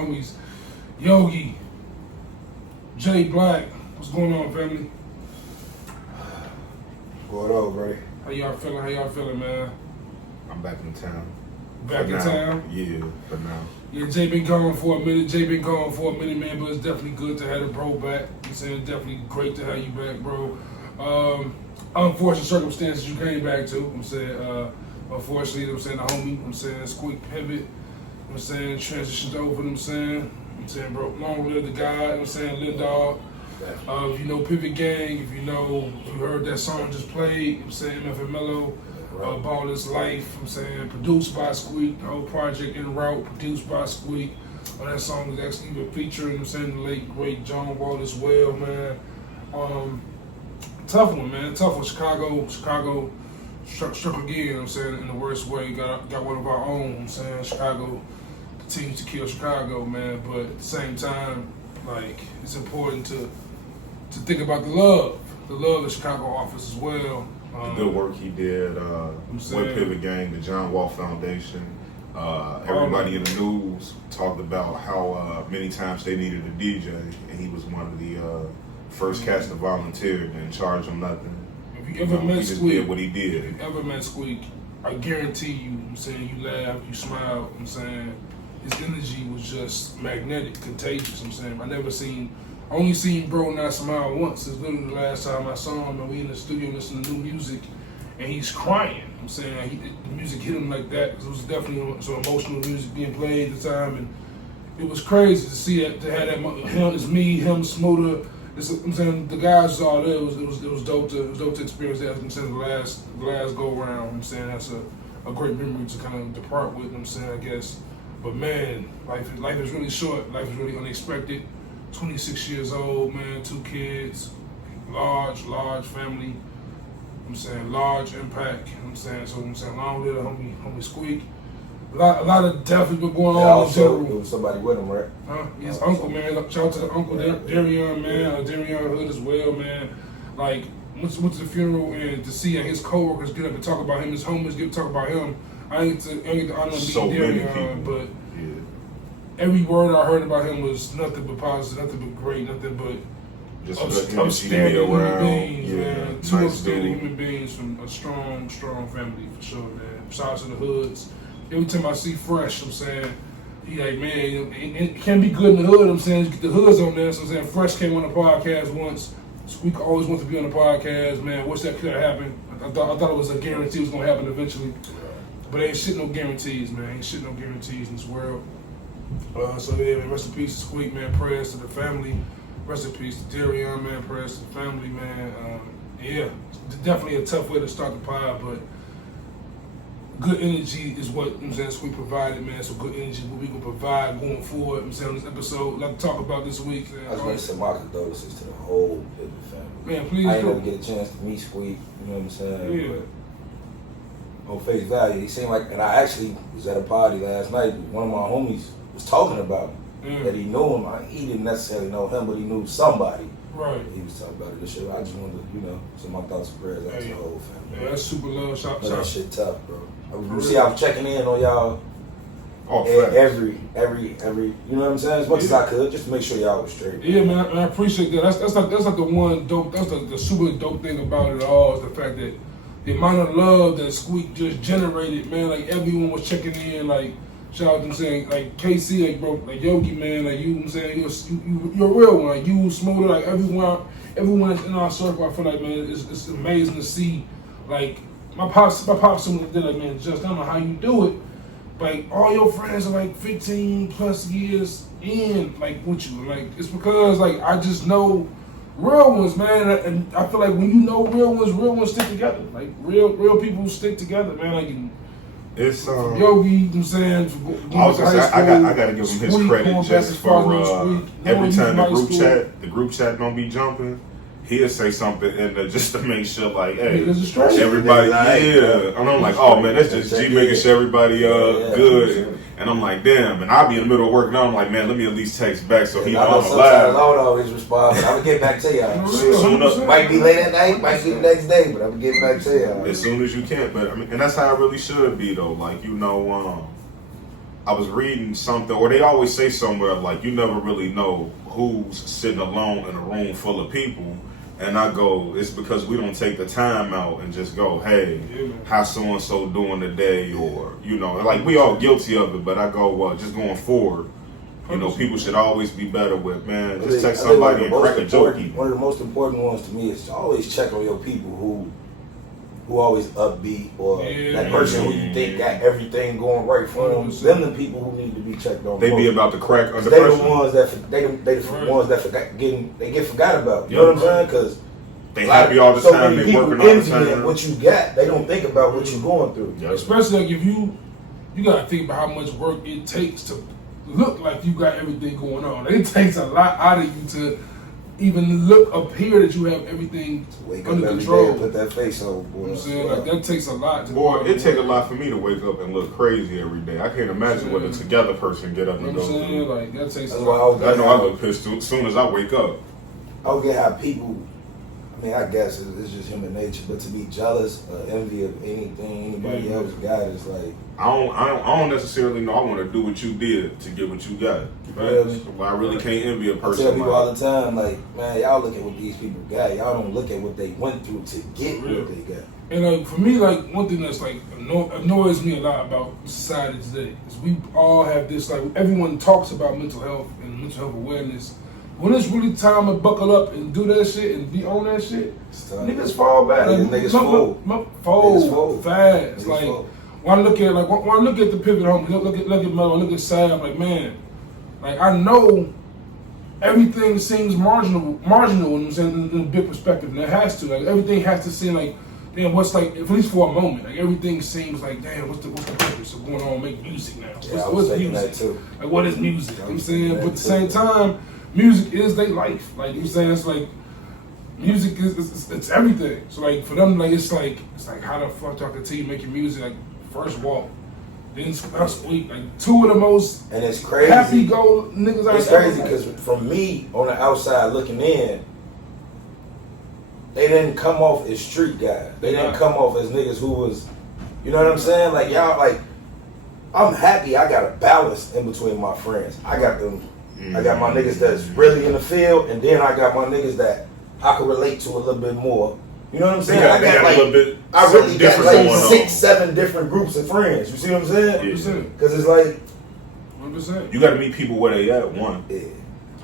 Homies, Yogi, Jay Black, what's going on, family? What up, Ray? How y'all feeling, man? I'm back in town. Back in town? Yeah, for now. Yeah, Jay been gone for a minute, man, but it's definitely good to have the bro back. I'm saying definitely great to have you back, bro. Unfortunate circumstances you came back to. I'm saying, unfortunately, I'm saying the homie, I'm saying SqueakPIVOT. I'm saying transitioned over, I'm saying, bro, long live the guy, I'm saying, Lil Dog. If you know Pivot Gang, if you heard that song just played, I'm saying MF Mello, Baller's Life, I'm saying, produced by Squeak, the whole project en route, produced by Squeak. That song is actually even featuring, I'm saying, the late, great John Wall as well, man. Tough one, man, tough one. Chicago struck again, I'm saying, in the worst way. Got one of our own, I'm saying, Chicago continues to kill Chicago, man, but at the same time, like, it's important to think about the love the Chicago offers as well. The good work he did with Pivot Gang, the John Wall Foundation. Everybody in the news talked about how many times they needed a DJ, and he was one of the first cats to volunteer and didn't charge him nothing. If you ever met Squeak, did what he did. If you ever met Squeak, I guarantee you, I'm saying, you laughed, you smiled, I'm saying, his energy was just magnetic, contagious, I'm saying. I only seen bro not smile once. It's literally the last time I saw him, and we in the studio listening to new music, and he's crying. I'm saying, the music hit him like that, because it was definitely some emotional music being played at the time, and it was crazy to see that, to have that, him, it's me, him, Smooter, I'm saying, the guys was all there. It was dope to experience that. I'm saying, the last go round. I'm saying, that's a great memory to kind of depart with. I'm saying, I guess. But man, life is really short. Life is really unexpected. 26 years old, man, 2 kids, large family. I'm saying, large impact. I'm saying, long live the homie Squeak. A lot of death has been going on in general. There was somebody with him, right? His uncle, man. Shout out to the uncle, Darion, man. Darion Hood as well, man. Like, went to the funeral and to see his coworkers get up and talk about him, his homies get up and talk about him. I ain't get the honor of meeting Darion, but every word I heard about him was nothing but positive, nothing but great, nothing but just upstanding human beings, man. Nice 2 upstanding human beings from a strong family, for sure, man. Shout out to the Hoods. Every time I see Fresh, I'm saying, he like, man, it can be good in the hood, I'm saying, you get the Hoods on there, so I'm saying, Fresh came on the podcast once. Squeak always wants to be on the podcast, man. Wish that could have happened. I thought it was a guarantee it was going to happen eventually. But ain't shit no guarantees, man. Ain't shit no guarantees in this world. So yeah, man, rest in peace to Squeak, man. Prayers to the family. Rest in peace to Darion, man. Prayers to the family, man. Yeah, it's definitely a tough way to start the pod, but good energy is what I'm saying Squeak provided, man. So good energy what we can provide going forward. I'm saying on this episode, I'd like to talk about this week. I just want to send my condolences to the whole Pivot family. Man, please I ain't never get a chance to meet Squeak, you know what I'm saying? Yeah. But on face value, he seemed like, and I actually was at a party last night, one of my homies was talking about him, that he knew him. He didn't necessarily know him, but he knew somebody. Right. He was talking about it. This shit, I just wanted to, send my thoughts and prayers out to the whole family. Yeah, that's super love. Shout. That shit tough, bro. You see, I was checking in on y'all every, you know what I'm saying? As much as I could, just to make sure y'all was straight. Yeah, man, I appreciate that. That's like the one dope, that's the super dope thing about it all is the fact that the amount of love that Squeak just generated, man, like everyone was checking in, like Shout out to them saying like KC, like bro, like Yogi man, like you know what I'm saying, you're a real one, like you Smoother, like everyone that's in our circle. I feel like man, it's amazing to see. Like my pops someone did like man, just I don't know how you do it. Like all your friends are like 15 plus years in, like with you. Like it's because like I just know real ones, man, and I feel like when you know real ones stick together. Like real people stick together, man. Like it's Yogi, you know what I'm saying. I was gonna say I gotta give him his credit just for every time the group chat don't be jumping. He'll say something in there just to make sure, like, hey, everybody, yeah. And I'm like, oh man, that's just G making sure everybody good. And I'm like, damn. And I'll be in the middle of work now. I'm like, man, let me at least text back so he know I'm alive. I don't always respond, but I'm gonna get back to y'all. Might be late at night, might be the next day, but I'm gonna get back to y'all as soon as you can. But I mean, and that's how it really should be, though. Like, you know, I was reading something, or they always say somewhere, like, you never really know who's sitting alone in a room full of people. And I go, it's because we don't take the time out and just go, hey, how so-and-so doing today? Or, you know, like we all guilty of it, but I go, well, just going forward, you know, people should always be better with, man, just text somebody and crack a joke. One of the most important ones to me is to always check on your people who always upbeat, or that person who you think got everything going right for them. Them the people who need to be checked on. They be about to crack under pressure. They the ones that get forgot about. You know what I'm saying? Because they happy all the time. They working all the time. What you got, they don't think about what you're going through. Yep. Especially like if you gotta think about how much work it takes to look like you got everything going on. It takes a lot out of you to even appear that you have everything under control. Put that face on, boy. You know what I'm saying? Like that takes a lot. Boy, it takes a lot for me to wake up and look crazy every day. I can't imagine what a together person get up and go through. Like that takes a lot. I know I look pissed as soon as I wake up. I don't get how people, I mean, I guess it's just human nature, but to be jealous, envy of anything anybody else got is like. I don't necessarily know. I want to do what you did to get what you got. Really? So I really can't envy a person. I tell people all the time, like, man, y'all look at what these people got. Y'all don't look at what they went through to get what they got. And like for me, like one thing that's like annoys me a lot about society today is we all have this, like everyone talks about mental health and mental health awareness. When it's really time to buckle up and do that shit and be on that shit, niggas fall back. Like, niggas fold fast. Like when I look at the pivot home, look at Melo, look at Sam, like man, like I know everything seems marginal, you know what I'm saying, in a big perspective, and it has to. Like everything has to seem like, damn, what's like, at least for a moment, like everything seems like, damn, what's the purpose of going on and make music now? What's music? That too. Like what is music? You know what I'm saying? But at the same time, music is their life. Like you know what I'm saying, it's like music is it's everything. So like for them, like it's like how the fuck y'all continue making music? Like first walk, then Squeak, like two of the most and it's crazy happy go niggas out. It's crazy because from me on the outside looking in, they didn't come off as street guys. They didn't come off as niggas who was, you know what I'm saying? Like y'all, like I'm happy I got a balance in between my friends. I got them. I got my niggas that's really in the field, and then I got my niggas that I can relate to a little bit more. You know what I'm saying? I got like a little bit. I really got like 6-7 different groups of friends. You see what I'm saying? Because it's like 100%. You got to meet people where they at. One,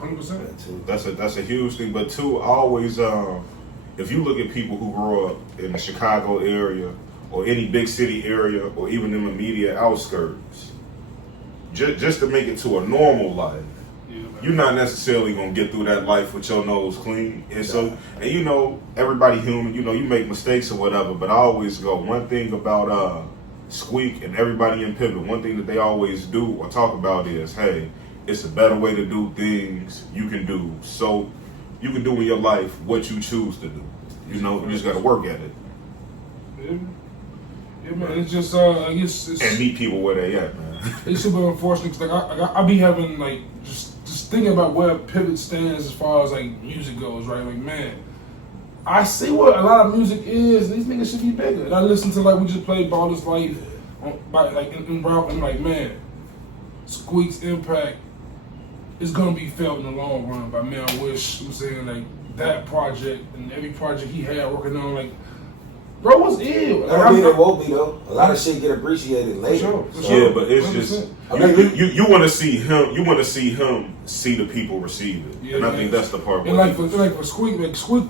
100%. That's a huge thing. But two, always if you look at people who grew up in the Chicago area or any big city area or even in the immediate outskirts, just to make it to a normal life. You're not necessarily gonna get through that life with your nose clean, and so, and you know, everybody human. You know, you make mistakes or whatever. But I always go, one thing about Squeak and everybody in Pivot. One thing that they always do or talk about is, hey, it's a better way to do things you can do. So you can do in your life what you choose to do. You know, you just gotta work at it. Yeah, man. It's just I guess and meet people where they at, man. It's super unfortunate because like I be having like just thinking about where Pivot stands as far as like music goes, right? Like man, I see what a lot of music is. These niggas should be bigger. And I listen to like we just played Baller's Life in route, and like man, Squeak's impact is gonna be felt in the long run. But man, I wish I'm saying like that project and every project he had working on, like Bro was ill. I don't mean it won't be though. A lot of shit get appreciated later. For sure. Yeah, but it's 100%. just you want to see him. You want to see him see the people receive it, Yeah, and I think that's the part. And like for Squeak, Squeak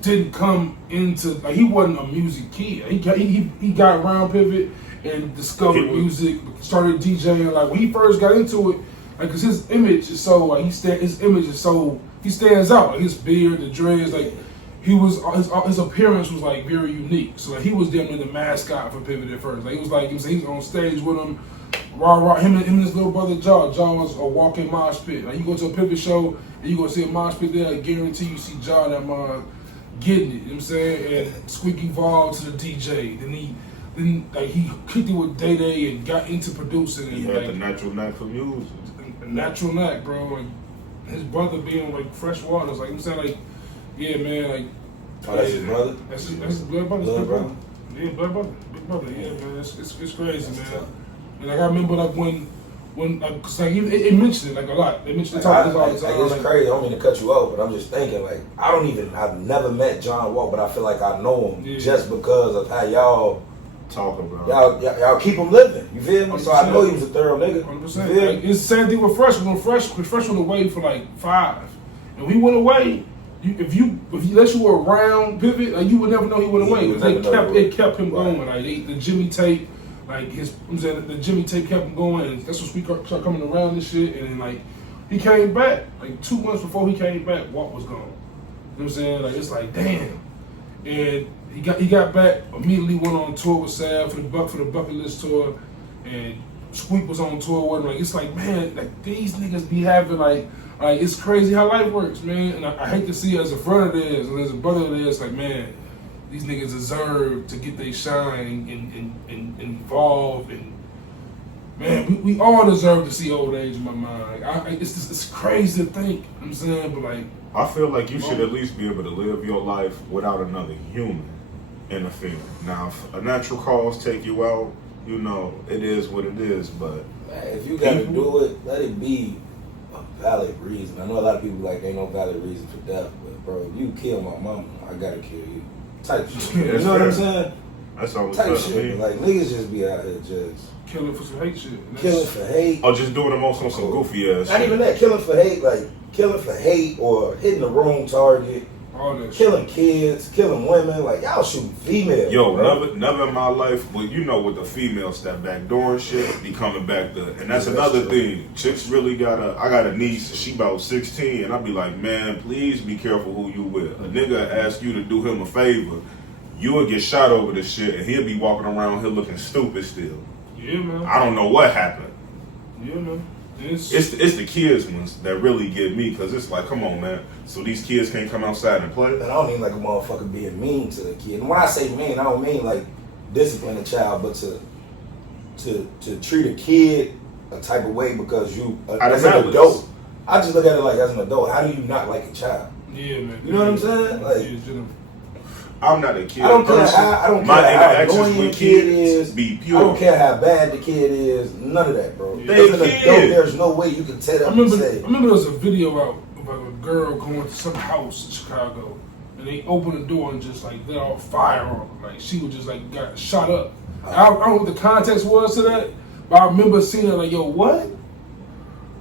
didn't come into like he wasn't a music kid. He got around Pivot and discovered music, started DJing. Like when he first got into it, like cause his image is so like he stands out. Like his beard, the dreads, like. His appearance was like very unique. So like he was definitely the mascot for Pivot at first. Like he was on stage with him, rah. Him and his little brother Jaw. Jaw was a walking mosh pit. Like you go to a Pivot show and you gonna see a mosh pit there. I guarantee you see Jaw that man getting it. You know what I'm saying? And Squeak evolved to the DJ. Then he kicked it with Day Day and got into producing. And he had the natural knack for music. A natural knack, bro. Like his brother being like fresh waters. Like you know what I'm saying, like. Yeah, man, like. Oh, that's his brother? That's his blood brother. Blood brother? Yeah, blood brother. Big brother, yeah, man. It's crazy, man. Tough. And like, I remember, like, when cause, like, it mentioned it, like, a lot. They mentioned the topic all the time. It's crazy. I don't mean to cut you off, but I'm just thinking, like, I've never met John Wall, but I feel like I know him just because of how y'all talk about y'all keep him living. You feel me? 100%. So I know he was a thorough nigga. 100%. Like, it's the same thing with Fresh. When Fresh went away for, like, 5. And he went away. If you let you around Pivot, like you would never know he went away. It kept him going. Like the Jimmy tape, like the Jimmy tape kept him going. And that's when we started coming around and shit. And then like he came back like 2 months before he came back. Walt was gone. You know what I'm saying? Like it's like damn. And he got back immediately. Went on tour with Sav for the Bucket List tour, and Squeak was on tour with him. Like it's like man, like these niggas be having like it's crazy how life works, man. And I hate to see it as a friend of theirs and as a brother of theirs, like, man, these niggas deserve to get their shine and evolve. And, man, we all deserve to see old age in my mind. Like, it's crazy to think, you know what I'm saying? But, like, I feel like you should at least be able to live your life without another human in the film. Now, if a natural cause take you out, you know, it is what it is. But man, if you got to do it, let it be valid reason. I know a lot of people like ain't no valid reason for death, but bro, if you kill my mama, I gotta kill you. Type shit. You know what I'm saying? That's all type shit. Like niggas just be out here just killing for some hate shit. Killing for hate. Or just doing the most on some goofy ass. Not even that. Killing for hate, like killing for hate or hitting the wrong target. All that killing shit. Kids, killing women, like y'all shooting females. Yo, never in my life, but you know with the females that backdooring shit be coming back to, and that's another thing. Chicks really I got a niece, she about 16, and I be like, man, please be careful who you with. A nigga ask you to do him a favor, you will get shot over this shit, and he'll be walking around here looking stupid still. Yeah, man. I don't know what happened. Yeah, man. It's the kids ones that really get me, because it's like, come on, man. So these kids can't come outside and play? And I don't mean like a motherfucker being mean to the kid. And when I say mean, I don't mean like discipline a child, but to treat a kid a type of way because you, as an adult, I just look at it like as an adult, how do you not like a child? Yeah, man. You know what I'm saying? Like, I'm not a kid. I don't care how annoying the kid is. Be pure. I don't care how bad the kid is. None of that, bro. Yeah. As an adult, there's no way you can tell them. I remember there was a video out about a girl going to some house in Chicago, and they opened the door and just like lit off fire on her. Like she was just like got shot up. I don't know what the context was to that, but I remember seeing it like, yo, what?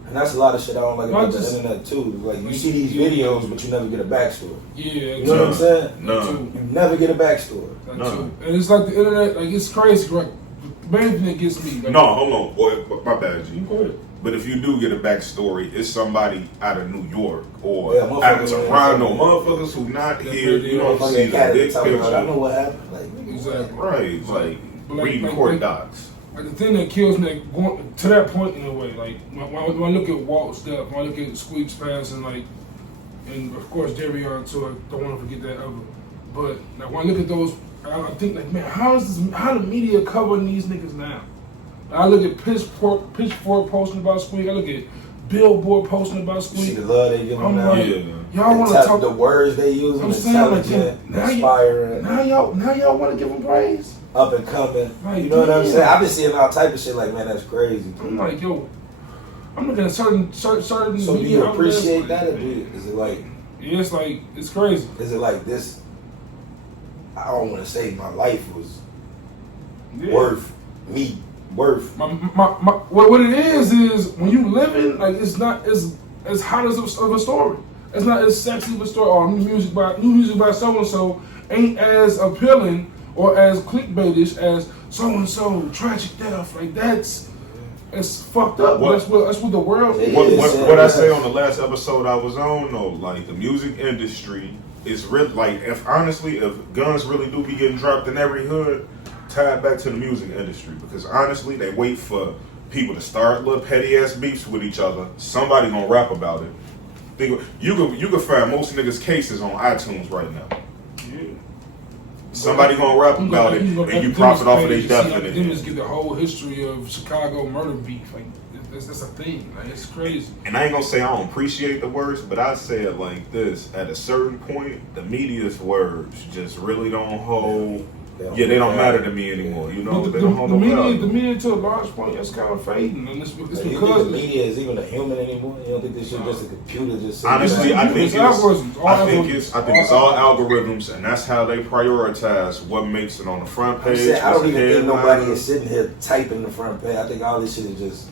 And that's a lot of shit I don't like about the internet too. Like you see these videos, but you never get a backstory. Yeah, you know what I'm saying? No, you never get a backstory. No. And it's like the internet, like it's crazy, right? The main thing that gets me. Like, no, hold on, boy, my bad, G. Go ahead. But if you do get a backstory, it's somebody out of New York or out of Toronto, motherfuckers who not here. You don't see the big picture. I know what happened. Like exactly. Right, like reading court docs. Like the thing that kills me, like, going to that point in a way, like when I look at Walt's stuff, when I look at Squeak's past, and of course Darion too, I don't want to forget that ever. But like when I look at those, I think like, man, how the media covering these niggas now? I look at Pitchfork posting about Squeak. I look at Billboard posting about Squeak. You see the love they give them now. Y'all want to talk the words they use, intelligent, inspiring. Now y'all want to give them praise. Up and coming, like, you know what I'm saying? I've been seeing all type of shit. Like, man, that's crazy. I'm like, yo, I'm looking at certain. So do you appreciate that? Or is it like? Yeah, it's like it's crazy. Is it like this? I don't want to say my life was worth what it is when you living, like, it's not as hot as of a story. It's not as sexy of a story. Or new music by so and so ain't as appealing or as clickbaitish as so and so tragic death. Like it's fucked up. That's what the world is. What I say on the last episode I was on though, like the music industry is really like if guns really do be getting dropped in every hood, tied back to the music industry, because honestly they wait for people to start little petty ass beefs with each other. Somebody gonna rap about it. You can find most niggas' cases on iTunes right now. Yeah. Somebody gonna rap about it, and you profit off of their death. Them just get the whole history of Chicago murder beef. Like that's a thing. Like it's crazy. And I ain't gonna say I don't appreciate the words, but I say it like this: at a certain point, the media's words just really don't hold. They don't matter to me anymore. You know, they don't hold no value. The media to a large point is kind of fading, and it's because you think the media is even a human anymore. You don't think this shit just a computer? Just honestly, I think it's all algorithms, and that's how they prioritize what makes it on the front page. I don't even think nobody is sitting here typing the front page. I think all this shit is just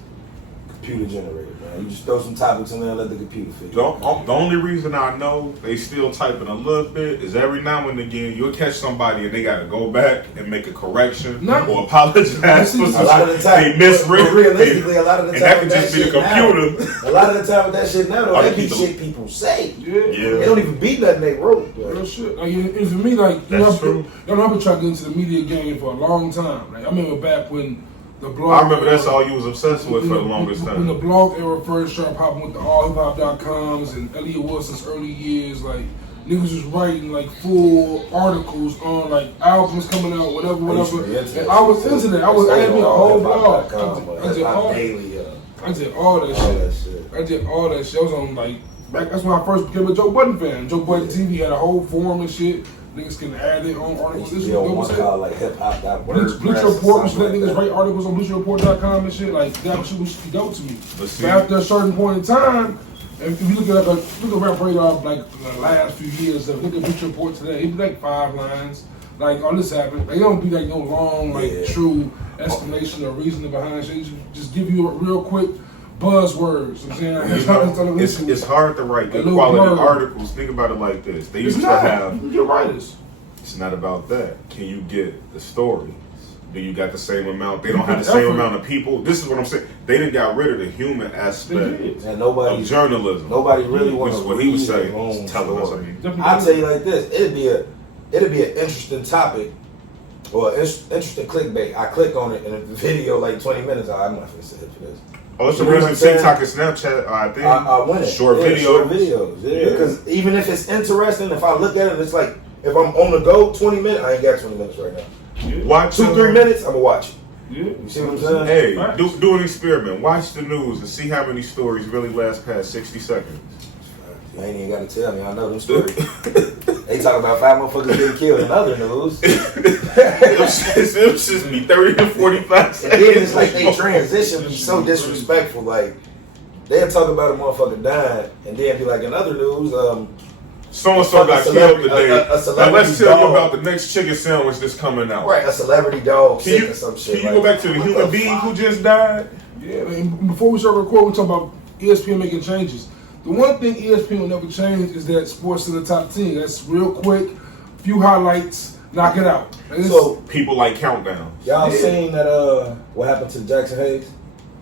computer generated, man. You just throw some topics in there and let the computer figure it out. The only reason I know they still typing a little bit is every now and again you'll catch somebody and they got to go back and make a correction or apologize for something they misread. Realistically, a lot of the time, that can just be the computer. A lot of the time with that shit now, though, that be shit people say. Yeah. They don't even beat nothing they wrote. Real shit. Like, and for me, like, I've been trying to get into the media game for a long time. Like, I remember back when the blog. I remember that's all you was obsessed with for the longest time. When the blog era first started popping with the allhiphop.coms and Elliot Wilson's early years, like niggas was writing like full articles on like albums coming out, whatever. And I was into that. I had me a whole blog. I did all that shit. I did all that shit. I was on like that's when I first became a Joe Budden fan. Joe Budden TV had a whole forum and shit. Niggas can add their own articles. This is what I'm saying. Like hip-hop.wordpress. Bleacher Report, which let niggas write articles on BleacherReport.com and shit. Like that shit was dope to me. But after a certain point in time, if you look at a rap radar of like the last few years, look at Bleacher Report today, it'd be like 5 lines. Like, oh, this happened. They don't be like no long, like true explanation or reasoning behind shit. Just give you a real quick buzzwords. It's hard to write good quality articles. Think about it like this. They used to have. You're writers. It's not about that. Can you get the stories? Do you got the same amount? They don't have the same amount of people. This is what I'm saying. They didn't got rid of the human aspect of journalism. Nobody really wants to. What he was saying, telling us. I'll tell you like this. It'd be an interesting topic or interesting clickbait. I click on it in a video like 20 minutes. I'm not gonna sit here for this. Oh, it's the reason TikTok and Snapchat, I think. I win it. Short videos. Yeah. Because even if it's interesting, if I look at it, it's like, if I'm on the go 20 minutes, I ain't got 20 minutes right now. Yeah. Watch 2-3 minutes, I'm going to watch it. Yeah. You see what I'm saying? Hey, do an experiment. Watch the news and see how many stories really last past 60 seconds. You ain't even got to tell me. I know them stories. They talk about 5 motherfuckers getting killed in other news. It'll just be 30 to 45 seconds. And then it's like they transition be so disrespectful. Like, they'll talk about a motherfucker dying and then be like, in other news, so-and-so got killed today. Now let's tell you about the next chicken sandwich that's coming out. Right, a celebrity dog sick or some shit. Can you go back to the human being who just died? Yeah, and before we start recording, we talk about ESPN making changes. The one thing ESPN will never change is that sports in the top 10. That's real quick, few highlights, knock it out. So people like countdowns. Y'all seen that? What happened to Jackson Hayes?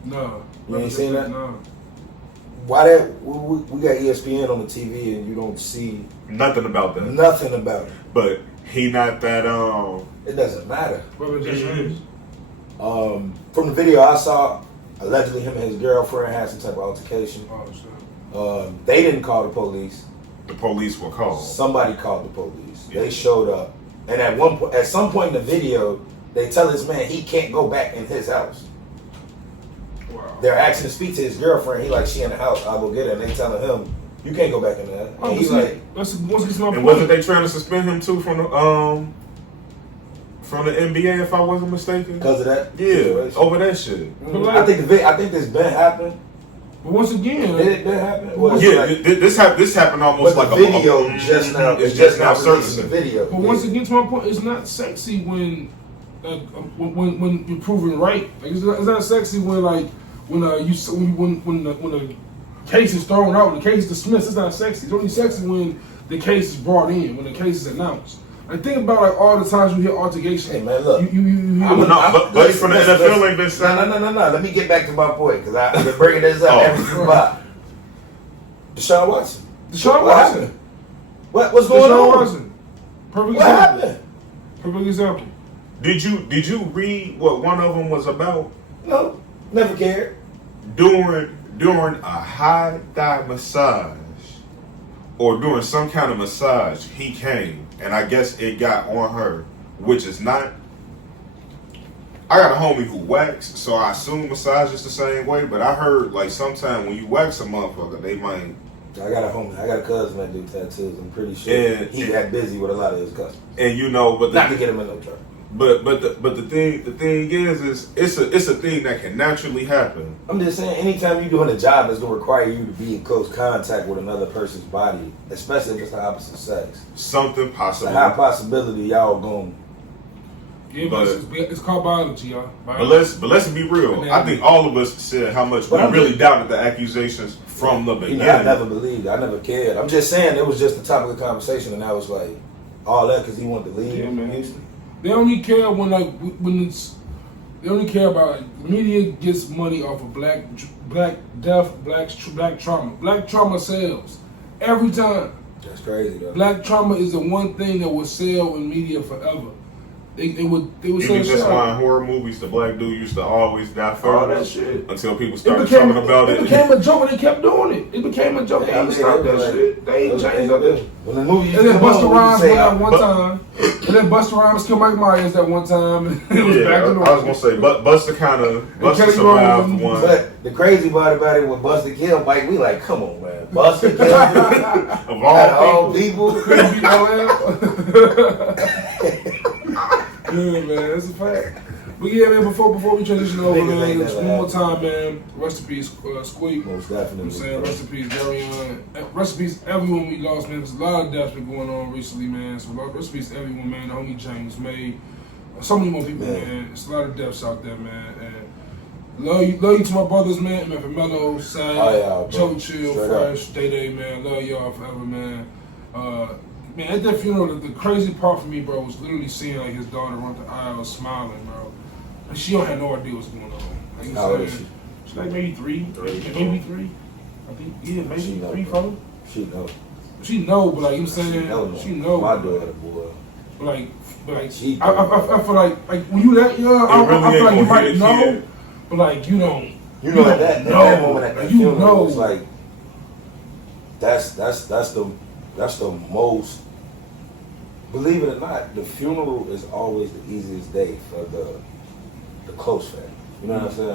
No, you ain't seen that. No. Why that? We got ESPN on the TV and you don't see nothing about that. Nothing about it. But he not that. It doesn't matter. What about Jackson Hayes? From the video I saw, allegedly him and his girlfriend had some type of altercation. Oh shit. They didn't call the police. The police were called. Somebody called the police. Yeah. They showed up, and at some point in the video, they tell this man he can't go back in his house. Wow. They're asking to speak to his girlfriend. He like, she in the house. I'll go get her. And they telling him, you can't go back in there. And he's like, and wasn't they trying to suspend him too from the NBA, if I wasn't mistaken? Because of that? Yeah, over that shit. I think this been happening. But once again, did that happen? Well, this happened almost but like the video just now. It's just now surfacing. surfacing. The video. But once again, to my point, it's not sexy when you're proven right. Like it's not sexy when the case is thrown out, when the case is dismissed. It's not sexy. It's only sexy when the case is brought in, when the case is announced. Like think about like all the times you hear altercation. Hey man, look. But from the NFL ain't been saying. No. Let me get back to my point because I've been bringing this up every spot. Deshaun Watson. What's going on? Watson. Perfect What example. happened? Perfect example. Did you read what one of them was about? No, never cared. During a high thigh massage or during some kind of massage, he came and I guess it got on her, which is not. I got a homie who waxes, so I assume massage is the same way. But I heard like sometime when you wax a motherfucker, they might. I got a cousin that do tattoos. I'm pretty sure he got busy with a lot of his customers. And you know, but not to get him in no trouble. But the thing is it's a thing that can naturally happen. I'm just saying, anytime you're doing a job that's gonna require you to be in close contact with another person's body, especially if it's the opposite sex, something possible. It's a high possibility y'all going. Yeah, but it's called biology, y'all. Biology. But let's be real. I think all of us said how much we really doubted the accusations from the beginning. I never believed. I never cared. I'm just saying it was just the topic of conversation, and I was like, all that because he wanted to leave from Houston. They only care they only care about the media gets money off of black death, black trauma. Black trauma sells every time. That's crazy though. Black trauma is the one thing that will sell in media forever. They would even just on horror movies, the black dude used to always die first. All that shit. Until people started talking about it. It became a joke and they kept doing it. It became a joke. They ain't stopped that shit. They ain't changed nothing. When the movie and then Busta Rhymes went out one time. And then Busta Rhymes killed Mike Myers that one time. And it was back to normal. I was gonna say, Busta survived one. But the crazy part about it, when Busta killed Mike, we like, come on, man. Busta killed him. Of all people. Yeah, man, that's a fact. But yeah, man, before we transition over, man, just one more time, man. Rest in peace, Squeak. Most definitely. I'm saying rest in peace, Darian. Rest in peace, everyone we lost, man. There's a lot of deaths been going on recently, man. So rest in peace, everyone, man. The homie James made so many more people, man. There's a lot of deaths out there, man. And love you to my brothers, man. Man, Mello, Sad, Joe Chill, Fresh, Day, man. Love y'all forever, man. Man, at that funeral, the crazy part for me, bro, was literally seeing like his daughter run the aisle smiling, bro. And she don't have no idea what's going on. Like, how old is she? She's like maybe three. Maybe three. I think, yeah, maybe she 3, 4. She know. She know, but like, you know what I'm saying? She know. My daughter, boy. But like I feel like when you that young, I feel like you might know, but like, you don't. You know, at that moment, at that funeral, it's like, that's the most. Believe it or not, the funeral is always the easiest day for the close family. You know what I'm saying?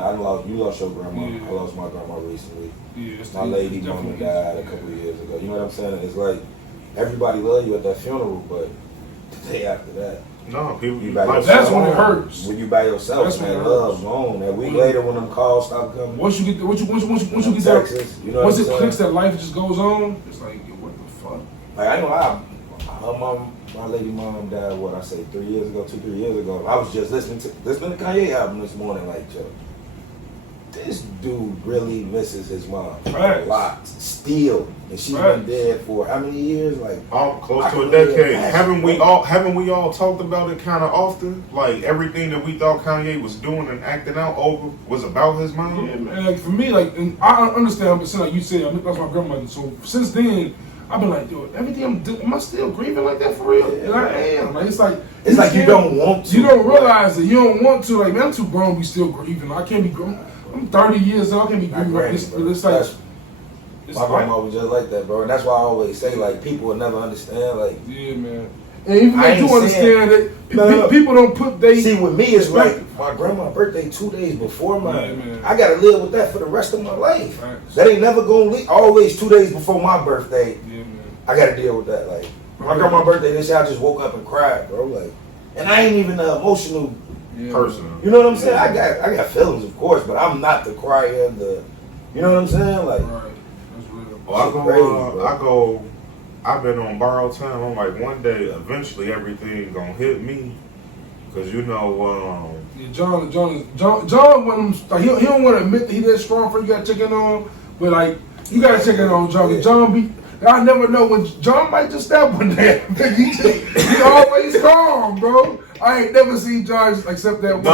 You lost your grandma. Yeah. I lost my grandma recently. Yeah, my lady mama died a couple of years ago. You know what I'm saying? It's like everybody love you at that funeral, but the day after that, no, people. That's when it hurts. When you by yourself, man, love gone. That week later, when them calls stop coming. Once you get once you get Texas, that, once it clicks that life just goes on, it's like, what the fuck? Like I know my lady mom died, 3 years ago, 2-3 years ago. I was just listening to Kanye album this morning, like, Joe, this dude really misses his mom a lot, still, and she's been dead for how many years? Like close to a decade. Haven't we all talked about it kind of often? Like everything that we thought Kanye was doing and acting out over was about his mom. Yeah, man. Like for me, like, and I understand, but like you said, I lost my grandmother, so since then. I've been like, dude, everything I'm doing, am I still grieving like that for real? And I am. Like, it's like you don't want to. You don't realize it. You don't want to. Like, man, I'm too grown to be still grieving. I can't be grieving. I'm 30 years old. I can't be grieving like this. It's like, my grandma was just like that, bro. And that's why I always say, like, people will never understand. Like, yeah, man. And even they do understand that people don't put they. See, with me, it's like my grandma's birthday 2 days before mine. Yeah, I gotta live with that for the rest of my life. Right. That ain't never gonna leave. Always 2 days before my birthday. Yeah, man. I gotta deal with that. Like my grandma's birthday this year, I just woke up and cried, bro. Like, and I ain't even an emotional person. You know what I'm saying? I got feelings, of course, but I'm not the crier. You know what I'm saying? Like, right. That's real. Well, I've been on borrowed time. I'm like, one day, eventually, everything gonna hit me. Cause you know, yeah, John, when like, he don't want to admit that he that strong for you got to check in on, but like you got to check in on John. 'Cause John be, I never know when John might just step on that. he always calm, bro. I ain't never seen John except that one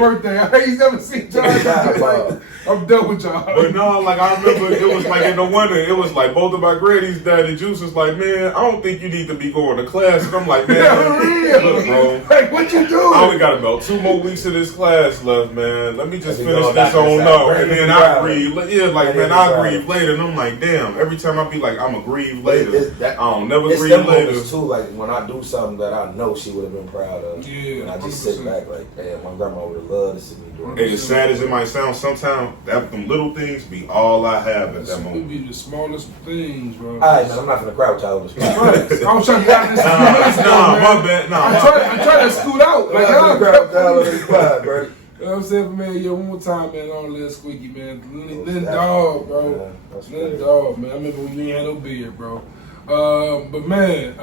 birthday. I ain't never seen John like, I'm done with John. But no, like I remember it was like in the winter, it was like both of my grannies died and Juice was like, man, I don't think you need to be going to class. And I'm like, man, look, bro. Like, what you doing? I only got about 2 more weeks of this class left, man. Let me just finish this on up. And then I grieve. Yeah, like, man, I grieve later. And I'm like, damn, every time I be like, I'm going to grieve later. I don't never grieve later. It's too, like, when I do something that I know she would have been proud of. Yeah. And I just sit back like, damn, my grandma would have loved to see me doing Hey, as sad as it might sound, sometimes them little things be all I have at that It moment. be the smallest things, bro. Alright, man, I'm not gonna crouch out on the spot. Right. I was trying to get out of this. My bad. I'm trying to scoot out. Like, I'm not gonna crouch out on the spot, bro. You know what I'm saying, man? Yeah, one more time, man. On Lil Squeaky, man. Lil Dog, bro. Lil Dog, man. I remember when you ain't had no beard, bro. But man,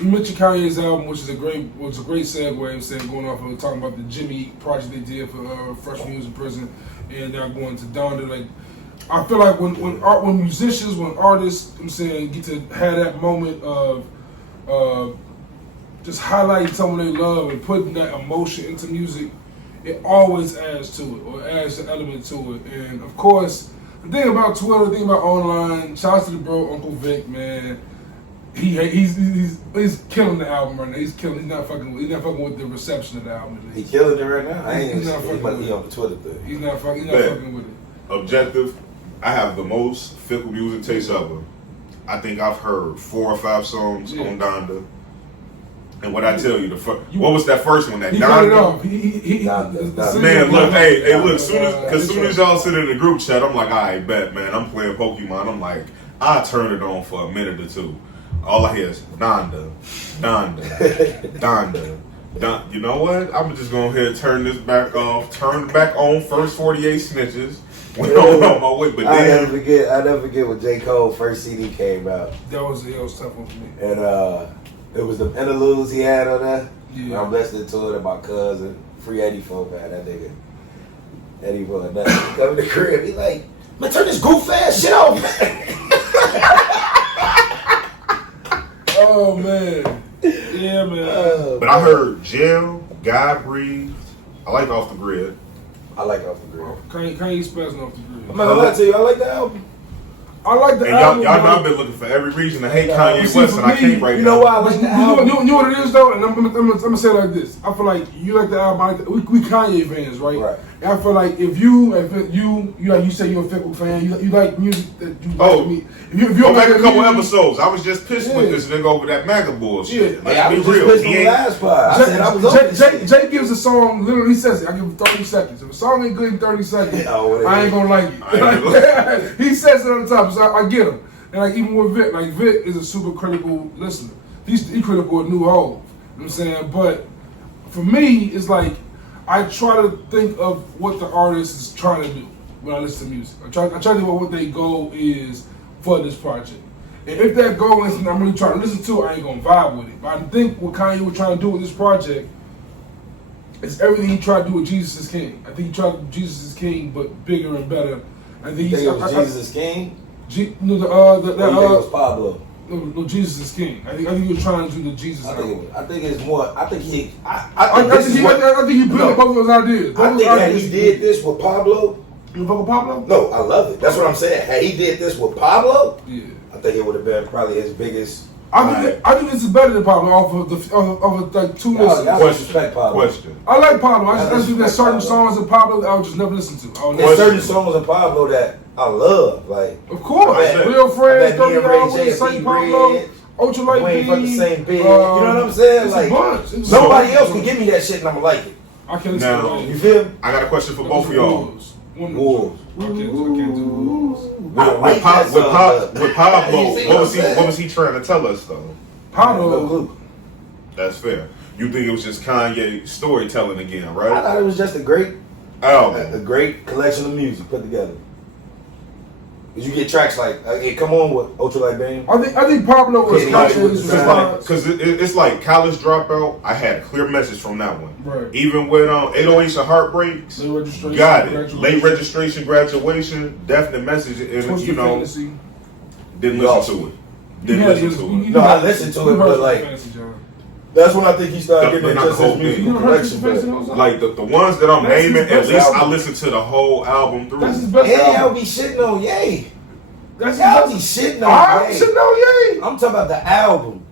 you mentioned Kanye's album, which is a great segue. I'm saying going off of talking about the Jimmy project they did for Freshman Years in Prison, and now going to Donda. Like, I feel like when musicians, when artists, I'm saying, get to have that moment of just highlighting someone they love and putting that emotion into music, it always adds to it, or adds an element to it. And of course, the thing about Twitter, the thing about online, shout out to the bro Uncle Vic, man. He's killing the album right now. He's not fucking with the reception of the album. He killing it right now. He's not fucking with it. On the Twitter thing. He's not fucking with it. Objective, I have the most fickle music taste ever. I think I've heard 4 or 5 songs on Donda. And what I tell you, what was that first one? That he cut it off. Donda. Man, look, hey, look. Soon as y'all sit in the group chat, I'm like, all right, bet, man. I'm playing Pokemon. I'm like, I turn it on for a minute or two. All I hear is Donda. You know what? I'm just going to go ahead and turn this back off. Turn back on first 48 snitches. Went on my way, but I never forget when J. Cole first CD came out. That was tough one for me. And it was the interludes he had on there. Yeah. I'm listening to it, and my cousin, Free 84, man, that nigga. 84, that come in the crib, he like, man, turn this goof ass shit off, man. Oh man, yeah, man. But I heard Jail, God Breathed. I like Off the Grid. I like Off the Grid. Kanye's passing off the grid. I'm not gonna lie to you, I like the album. I like the and album. Y'all know I've been looking for every reason to hate Kanye West, and I can't right now. You know why I like the album? You know what it is though, and I'm gonna say it like this. I feel like you like the album. We Kanye fans, right? Right. And I feel like if you like you say you're a fickle fan, you like music that you like me. If you go back like a couple music, episodes. I was just pissed with this nigga over that MAGA bullshit. Yeah, I was just pissed with the last part. I said I was over this shit. Jay gives a song, literally says it. I give him 30 seconds. If a song ain't good in 30 seconds, I ain't gonna like it. He says it on the top, so I get him. And like even with Vic, like Vic is a super critical listener. He's critical of New Hov. You know what I'm saying? But for me, it's like I try to think of what the artist is trying to do when I listen to music. I try to think about what their goal is for this project. And if that goal is I'm really trying to listen to it, I ain't gonna vibe with it. But I think what Kanye was trying to do with this project is everything he tried to do with Jesus is King. I think he tried to do Jesus is King, but bigger and better. I think it was Jesus is King? It was Pablo. No, Jesus is King. I think he was trying to do the Jesus album. I think it's more. I think he. I think he built both of those ideas. I think that he did this with Pablo. You fuck with Pablo? No, I love it. That's what I'm saying. Had he did this with Pablo, yeah, I think it would have been probably his biggest. I think this is better than Pablo off of like 2 listens. Question. I like Pablo. I just think there's certain songs of Pablo I would just never listen to. There's certain songs of Pablo that I love. Like, of course, Real Friends, 30 Hours, St. Pablo, Ultra Light We ain't Beam. from the same bed. You know what I'm saying? Like, nobody else can give me that shit and I'm like it. I can't now, listen to it. You feel me? I got a question for both of y'all. Wolves. I can't do Wolves. With Pablo, what was he trying to tell us though? Pablo. That's fair. You think it was just Kanye storytelling again, right? I thought it was just a great album, a great collection of music put together. Did you get tracks like hey, come on with Ultra Light Beam? I think Pablo was because it's like College Dropout. I had a clear message from that one. Right. Even with 808s and Heartbreaks, got it. Late registration, graduation, definite message, and you know, didn't listen to it. Didn't listen to it. No, I listened to it, but like that's when I think he started getting into his musical collection. Like the ones that I'm naming, at least I listened to the whole album through. That's his best album. Y'all be shitting on Ye. Y'all be shitting on Ye. I'm shitting on Ye. I'm talking about the album.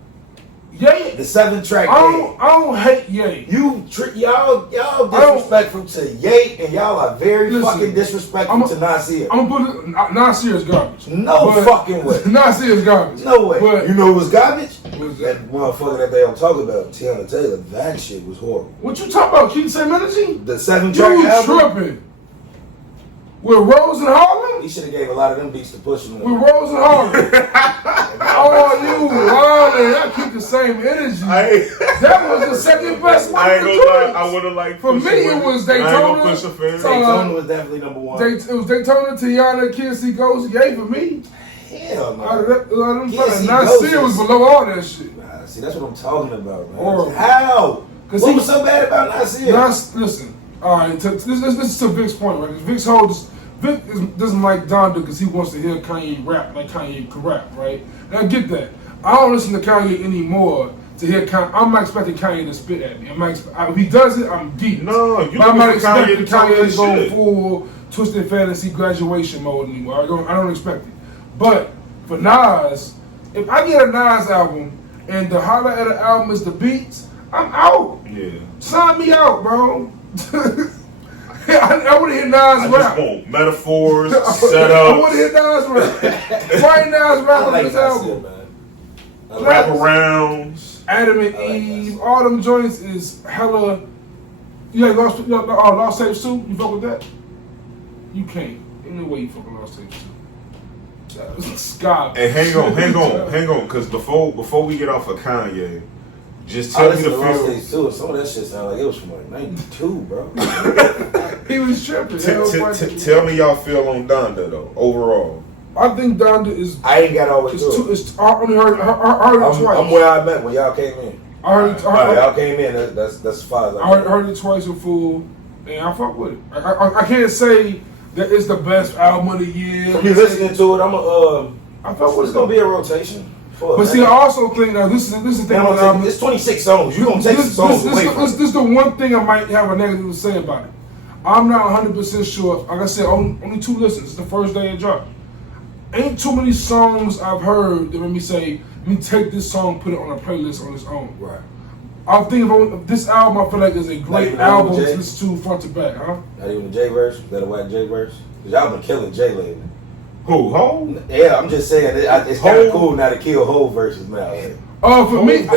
Ye. The 7-track. I don't hate Ye. Y'all disrespectful to Ye, and y'all are very fucking disrespectful to Nasir. I'm gonna put it. Nasir is garbage. No fucking way. Nasir is garbage. No way. But you know who was garbage? That motherfucker that they don't talk about, Tiana Taylor. That shit was horrible. What you talking about? Keep the same energy. The 7-track album. You tripping? With Rose and Harlem? He should have gave a lot of them beats to push him. With Rose and Harlem. Oh, you wildin'. I keep the same energy. That was the second best one. I ain't gonna lie. I would have liked. For me, it was Daytona. Daytona was definitely number one. It was Daytona, Tiana, Kids See Ghosts. Ye for me. Hell no. Nasir was below all that shit. Nah, see, that's what I'm talking about, man. Horrible. How? What was so bad about Nasir? Listen. All right. This is to Vic's point, right? Vic's holds. Vic doesn't like Donda because he wants to hear Kanye rap like Kanye can rap, right? And I get that. I don't listen to Kanye anymore to hear Kanye. I'm not expecting Kanye to spit at me. If he does it, I'm geeked. No, you but I'm not expecting Kanye to go full Twisted Fantasy graduation mode anymore. I don't expect it. But for Nas, if I get a Nas album and the highlight of the album is the beats, I'm out. Yeah. Sign me out, bro. I want to hear Nas rap. I just want metaphors, setups. I want to hear Nas rap. Why Nas rap on this album? Wraparounds. Adam and Eve, all them joints is hella. You like Lost Tape Soup? You fuck with that? You can't. Ain't no way you fuck with Lost Tape Soup. Scott. Hey, hang on, because before we get off of Kanye. Just tell me the feel. Some of that shit sound like it was from like 92, bro. He was tripping. Tell me y'all feel on Donda though, overall. I think Donda is. I ain't got all the way through. I only heard it twice. I'm where I met when y'all came in. Y'all came in. That's fine. I heard it twice in full, and I fuck with it. I can't say that it's the best album of the year. From you listening to it, I fuck with it's gonna be a rotation. But see, I also think that this is the thing about the album. It's 26 songs. You gonna take some songs away from it. This is the one thing I might have a negative to say about it. I'm not 100% sure. Like I said, only 2 listens. It's the first day it dropped. Ain't too many songs I've heard that made me say, let me take this song, put it on a playlist on its own. Right. I'm thinking of this album. I feel like is a great album to listen to front to back, huh? Not even the J verse. Better whack J verse. Cause y'all been killing J lately. Who? Ho? Yeah, I'm just saying it's kind of cool now to kill Ho versus Mal. For me,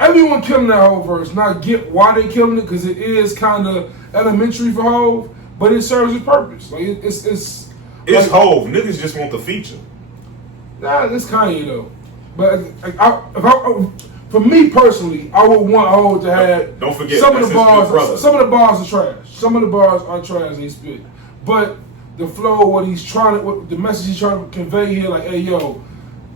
everyone killing that whole verse. Now I get why they killing it because it is kind of elementary for Hov, but it serves its purpose. Like it's like, Hov. Niggas just want the feature. Nah, it's Kanye though. But for me personally, I would want Hov to have. Don't forget some of the bars. Some of the bars are trash. Some of the bars are trash. They spit, but the flow, what the message he's trying to convey here, like, hey, yo,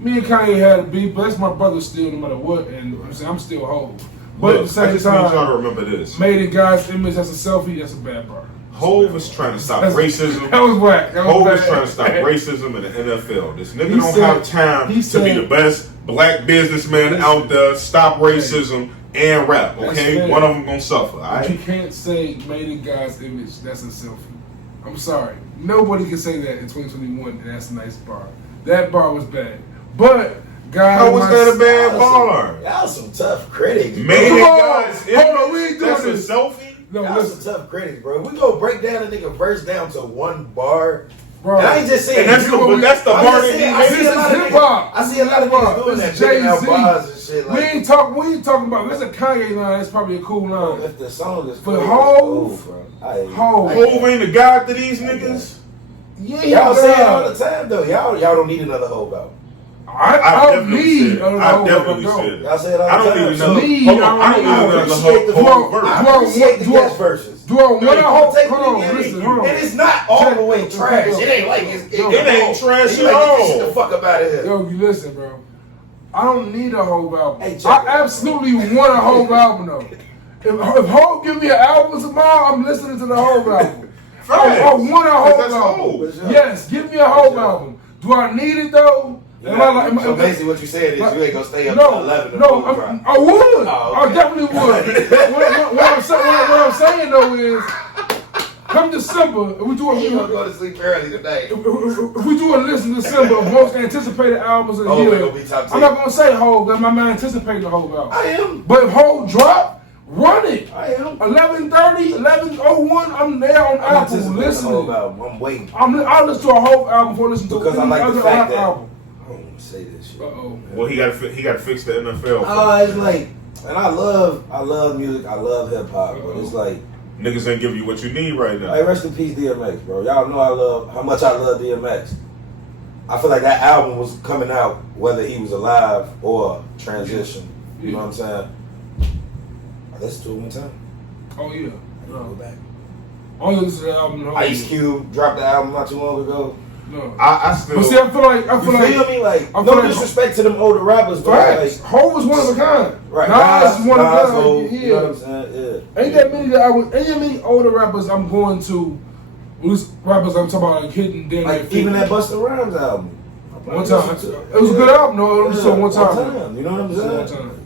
me and Kanye had a beef, but that's my brother still, no matter what, and I'm still Hov. But at the same time, trying to remember this. Made in God's image, that's a selfie, that's a bad bar. Hov is trying to stop racism. That was whack. Hov is trying to stop racism in the NFL. This nigga don't have time to be the best black businessman out there, stop racism, and rap, okay? One of them gonna suffer, all right? You can't say made in God's image, that's a selfie. I'm sorry. Nobody can say that in 2021, and that's a nice bar. That bar was bad. But, God. How was that a bad bar? Y'all some tough critics. Made in God's image. Hold on, we ain't doing this. That's a selfie? No, y'all some tough critics, bro. We go break down a nigga verse down to one bar. Bro, and I ain't just saying that's the bar that this is hip hop. I see a lot of niggas doing that, taking out bars and shit. Like, we ain't talking about. That's a Kanye line. That's probably a cool line. If the song is but Hov ain't the god to these niggas. Yeah, y'all say it all the time though. Y'all don't need another Hov out. I don't need another Hov out. Y'all say it all the time. I don't need another Hov verse. I appreciate the guest verses. Do I want to hold? Take Hold me on, in, listen, hold on. and it's not all the way trash. It ain't like it ain't trash at like, all. Get the fuck up out of here. Yo, you listen, bro. I don't need a whole album. Hey, I absolutely want a whole album though. If Hope give me an album tomorrow, I'm listening to the whole album. I want a whole album. Yes, give me a whole album. Do I need it though? So basically, what you said is you ain't gonna stay up to 11. I would. I definitely would. what I'm saying though is, come December, if we do a gonna go to sleep early today. If we do a list in December of most anticipated albums of the year, I'm not gonna say Hov, because my man anticipating the whole album. I am. But if Hov drop, run it. I am. 11:30, 11:01, I'm there on Apple listening. I'm waiting. I'll listen to a whole album before I listen to because I like other the fact that album. I don't want to say this shit. Well, he got to fix the NFL. It's like, and I love music, I love hip hop, but it's like niggas ain't give you what you need right now. Hey, rest in peace, DMX, bro. Y'all know how much I love DMX. I feel like that album was coming out whether he was alive or transition. You know what I'm saying? I listened to it one time. Oh yeah. Go back. Only listen to the album. Ice Cube dropped the album not too long ago. No. I still. But see, I feel like you feel me? Like, no disrespect to them older rappers, but like, Hov was one of a kind. Right. Nas is one of a kind. You know what I'm saying? Yeah. Ain't that many older rappers I'm going to? Rappers I'm talking about like hitting dead. Like even that Busta Rhymes album. One time. It was a good album. No, it was one time. You know what I'm saying? One time.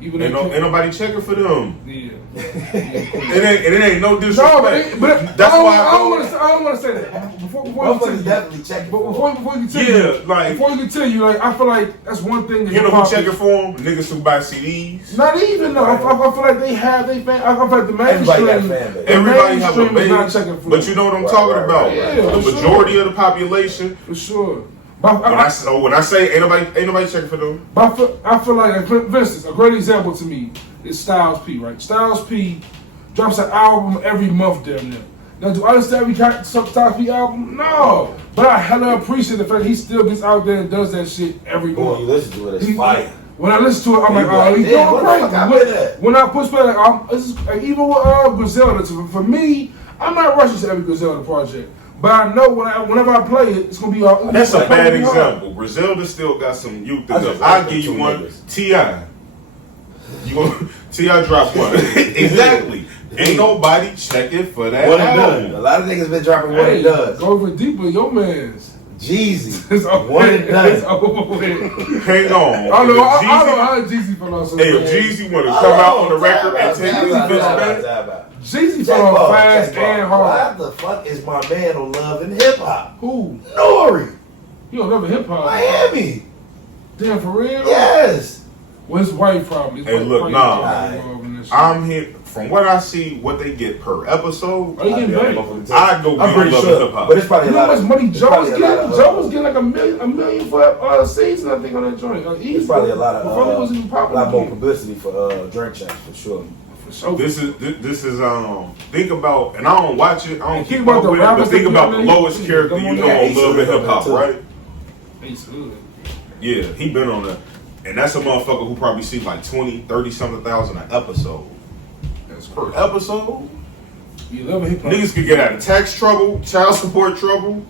Even ain't nobody checking for them. Yeah. it ain't no disrespect. But that's why I don't want to say that. Before you continue, definitely checking. But before you continue, before you continue, like I feel like that's one thing. You know who checking for them? Niggas who buy CDs. Not even though. I feel like they have they fan. I feel like the mainstream. Everybody have a base, not checking for but you know what I'm talking about. Yeah, the majority of the population. For sure. When I say ain't nobody checking for them. But I feel like, for instance, a great example to me is Styles P, right? Styles P drops an album every month damn near. Now, do I listen to every Styles P album? No. But I hella appreciate the fact he still gets out there and does that shit every month. When you listen to it, it's fire. When I listen to it, I'm like, oh, he's doing great. When I push back, even with Griselda, for me, I'm not rushing to every Griselda project. But I know whenever I play it, it's gonna be all. That's a bad example. Griselda still got some youth in them. I'll give you one. T.I. T.I. dropped one. Exactly. Ain't nobody checking for that album. A lot of niggas been dropping what it does. Go over deeper, your man's. Jeezy. It's what it does. Hang on. I know how Jeezy fell off. Hey, if Jeezy want to come out on the record and take his bitch back. Jeezy fell off fast and hard. Why the fuck is my man on Love and Hip Hop? Who? Nori. You don't love hip hop? Miami. Damn, for real? Yes. Well, his wife probably. Hey, look, I'm here. From what I see, what they get per episode, are you getting paid? I go I'm pretty Love sure, Hip Hop. but it's probably you know how much money Joe was getting? Joe was getting like a million for a season, I think, on that joint. It's probably a lot more popular. publicity for Drink Champs for sure. This is think about, and I don't watch it. I don't think about the rappers. But think about the lowest character you know on Love and Hip Hop, right? Yeah, he been on that, and that's a motherfucker who probably see like 20, 30 something thousand an episode. That's per episode. You love hip hop. Niggas could get out of tax trouble, child support trouble,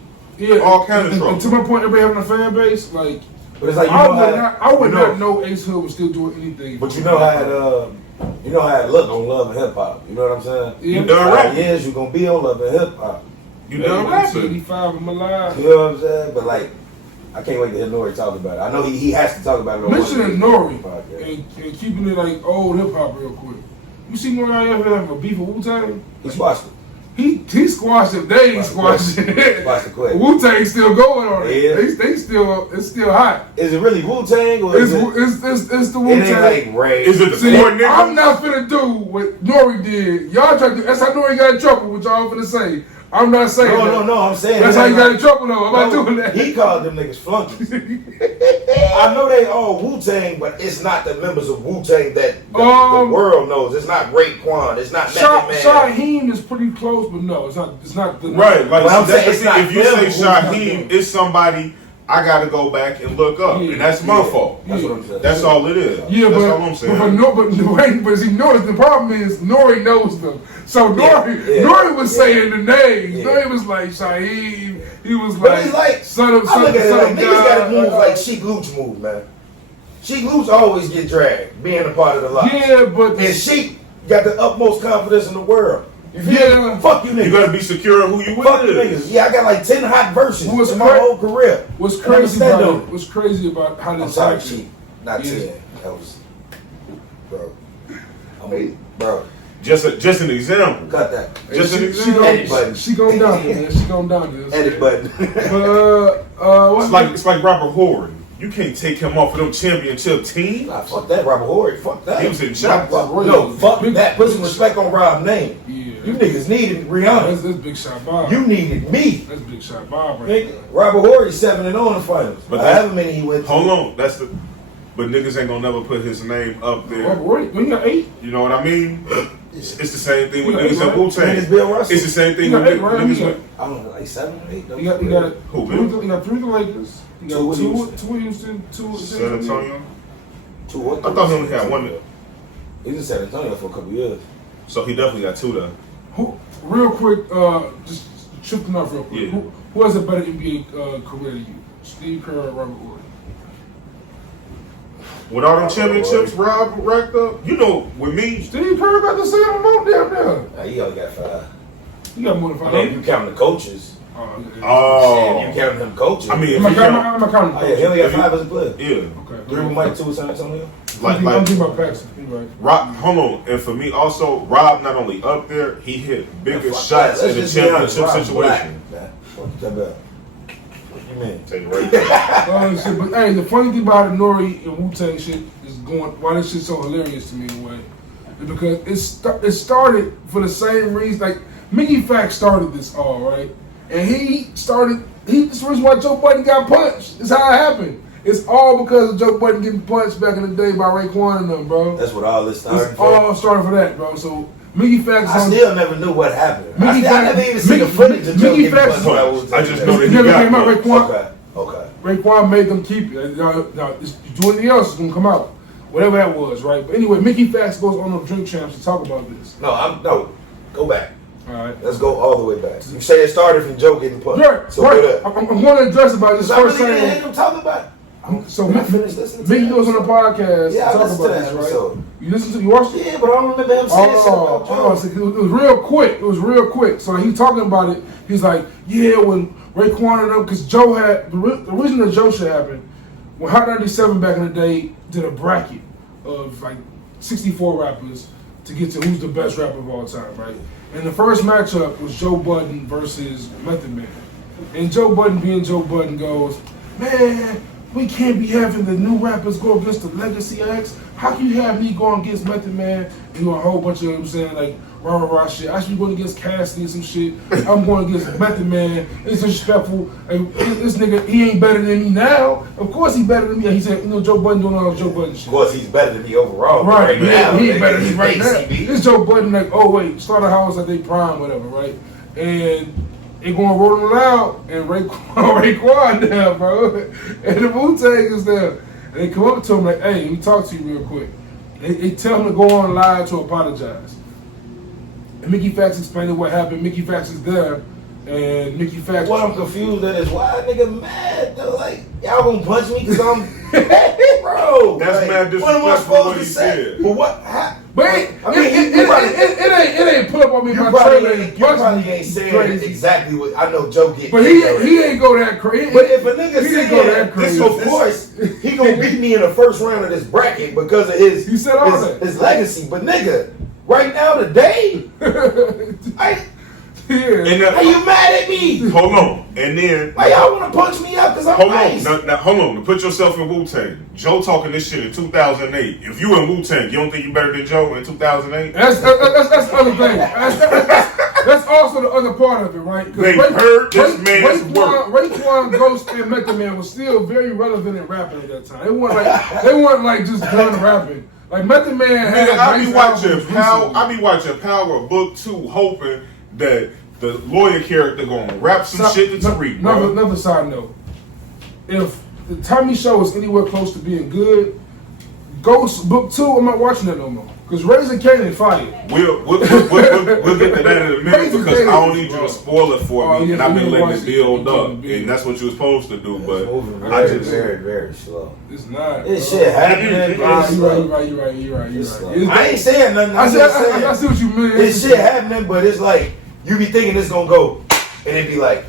all kind of trouble. And to my point, everybody having a fan base, like. But it's like I would not know Ace Hood was still doing anything. But you know how it look on Love and Hip Hop. You know what I'm saying? Yeah. You done rapping. Years you gonna be on Love and Hip Hop. You done rapping. 85 of my life. You know what I'm saying? But like, I can't wait to hear Nori talk about it. I know he has to talk about it. Mentioning Nori and keeping it like old hip hop real quick. You see Nori ever have a beef with Wu-Tang? He squashed it. He squashed it. They ain't squashed it. Wu-Tang still going on it. Yeah. They still, it's still hot. Is it really Wu-Tang or it's the Wu-Tang? It ain't like Ray. Is it the four niggas? I'm not finna do what Nori did. Y'all try to do. That's how Nori got in trouble. What y'all finna say? I'm not saying that. No, I'm saying that's how you got in trouble though. I'm not doing that. He called them niggas flunkies. I know they all Wu-Tang, but it's not the members of Wu-Tang that the world knows. It's not Raekwon. It's not Method Man. Shaheem is pretty close, but no, it's not. It's not the right. Like I'm saying, it's not if you say Shaheem, it's somebody I got to go back and look up, and that's my fault. That's what I'm saying. That's all it is. Yeah, that's but, all I'm saying. but see, Nori, the problem is Nori knows them. So Nori was saying the names. Yeah. Nori was like Shaheed. He was But it's like, son of I look at it like son niggas gotta move like Sheik Luch move, man. Sheik Luch always get dragged, being a part of the lot. Yeah, but and Sheik got the utmost confidence in the world. You feel me? Fuck you niggas. You gotta be secure in who you with. Fuck you niggas. Yeah, I got like 10 hot verses in my whole career. What's crazy about how I'm this sorry, happened? Sheik. Not 10. That was, bro. Bro. Just an example. Cut that. Just an example. Edit button. She going down there, man. She going down there. Edit button. But it's like Robert Horry. You can't take him off of them championship teams. Nah, fuck that, Robert Horry. Fuck that. He was in shots. No, fuck that. Put some respect on Rob's name. Yeah. You niggas needed Rihanna. That's Big Shot Bob. You needed me. That's Big Shot Bob right Nigga, Robert Horry 7-0 in the finals. But however many he went to. Hold on. But niggas ain't gonna never put his name up there. Robert Horry, when you got 8? You know what I mean? It's the same thing with You niggas got at Wu-Tang. Niggas Bill Russell. It's the same thing You with got 8, right? niggas. I don't know, like 7 or 8. You got Who, you got 3 of the Lakers. You got 2 Houston, 2 with San Antonio. 2 or 3. I thought he only had 1. He's in San Antonio for a couple years. So he definitely got 2 there. Who? Real quick, just shifting off real quick. Yeah. Who has a better NBA career than you? Steve Kerr or Robert Horry? With all them championships Rob racked up, you know, with me, Steve Kerr got the same amount down there. Nah, he only got 5. You got more than 5. I mean, if you count the coaches. oh, If you count them coaches. I mean, Am I counting? Oh, yeah, he only got 5 as a player. yeah, Okay. 3 with Mike, 2 with San Antonio. I'm thinking about Paxson. You're right. Rob, hold on, and for me also, Rob not only up there, he hit bigger shots in the Let's just be honest, championship Rob's black, situation. man. What you talking about? What you mean? Take it right there. Shit, but hey, the funny thing about the Nori and Wu-Tang shit is why this shit's so hilarious to me in a way, is because it started for the same reason. Like Mickey Fax started this all right, and this is the reason why Joe Budden got punched. It's how it happened. It's all because of Joe Budden getting punched back in the day by Raekwon and them, bro. That's what all this started It's for. all started for that, bro. So Mickey Fax. I still never knew what happened. I Mickey never even seen the footage of Joe Mickey getting Fax- punched. I just know that It he never got came out. punched. Okay. Raekwon made them keep it. Now, anything else is gonna come out, whatever that was, right? But anyway, Mickey Fax goes on the Drink Champs to talk about this. No, go back. All right. Let's go all the way back. You say it started from Joe getting punched. Right. So right. go there. I'm going to address about this I first really didn't hear thing. him talk about it. So I finished listening to Mickey that goes on the podcast Yeah, I to talk listened to about that this, right? episode. You watched it? Yeah, but I don't remember him saying something about Joe. So it was real quick. It was real quick. So he talking about it. He's like, yeah, when Raekwon and them, because Joe had the reason that Joe should happen. When Hot 97 back in the day did a bracket of like 64 rappers to get to who's the best rapper of all time, right? And the first matchup was Joe Budden versus Method Man. And Joe Budden, being Joe Budden, goes, man, we can't be having the new rappers go against the legacy acts. How can you have me going against Method Man and do a whole bunch of, I'm saying, like, rah shit. I should be going against Cassidy and some shit. I'm going against Method Man. It's disrespectful. And this nigga, he ain't better than me now. Of course he better than me. He said, Joe Budden doing all the Joe Budden shit. Of course, he's better than me overall. Right, now, he ain't better than me right now. ACB. This Joe Budden like, oh wait, Slaughterhouse at they prime, whatever, right? And they going rolling loud, and Raekwon there, bro, and the Wu-Tang is there, and they come up to him like, hey, let me talk to you real quick. They tell him to go on live to apologize. And Mickey Fax explaining what happened. Mickey Fax is there, and Mickey Fax. What I'm confused at is why a nigga mad though. Like, y'all gonna punch me because I'm bro. That's like, mad what am I disrespectful supposed what to he say? said. But what? How, But it ain't put up on me. you My probably trailer ain't, you probably ain't saying exactly what I know. Joe get, But he ain't go that crazy. But if a nigga he said didn't go that this, crazy, of course he gonna beat me in the first round of this bracket because of his He said all that. his legacy. But nigga, right now today, yeah. are you mad at me? Hold on, and then Like y'all want to punch me up because I'm hold nice? on, now hold on. Put yourself in Wu-Tang. Joe talking this shit in 2008. If you in Wu-Tang, you don't think you better than Joe in 2008? That's the other thing. That's also the other part of it, right? They heard this man's work. Raekwon, Ghost, and Method Man was still very relevant in rapping at that time. They weren't like just done rapping. Like Method Man had. Nigga, I be nice watching albums Power. recently. I be watching Power Book 2, hoping that the lawyer character gonna rap some shit to Tariq, bro. Another side note. if the Tommy Show is anywhere close to being good, Ghost Book 2, I'm not watching that no more. Because Raising Kanan fired. We'll get to that in a minute because I don't need you to spoil it for me, and I've been letting it build up, and that's what you were supposed to do. But I just very slow. It's not. This shit happening. You're right. I ain't saying nothing. I see what you mean. This shit happening, but it's like you be thinking it's gonna go, and it be like.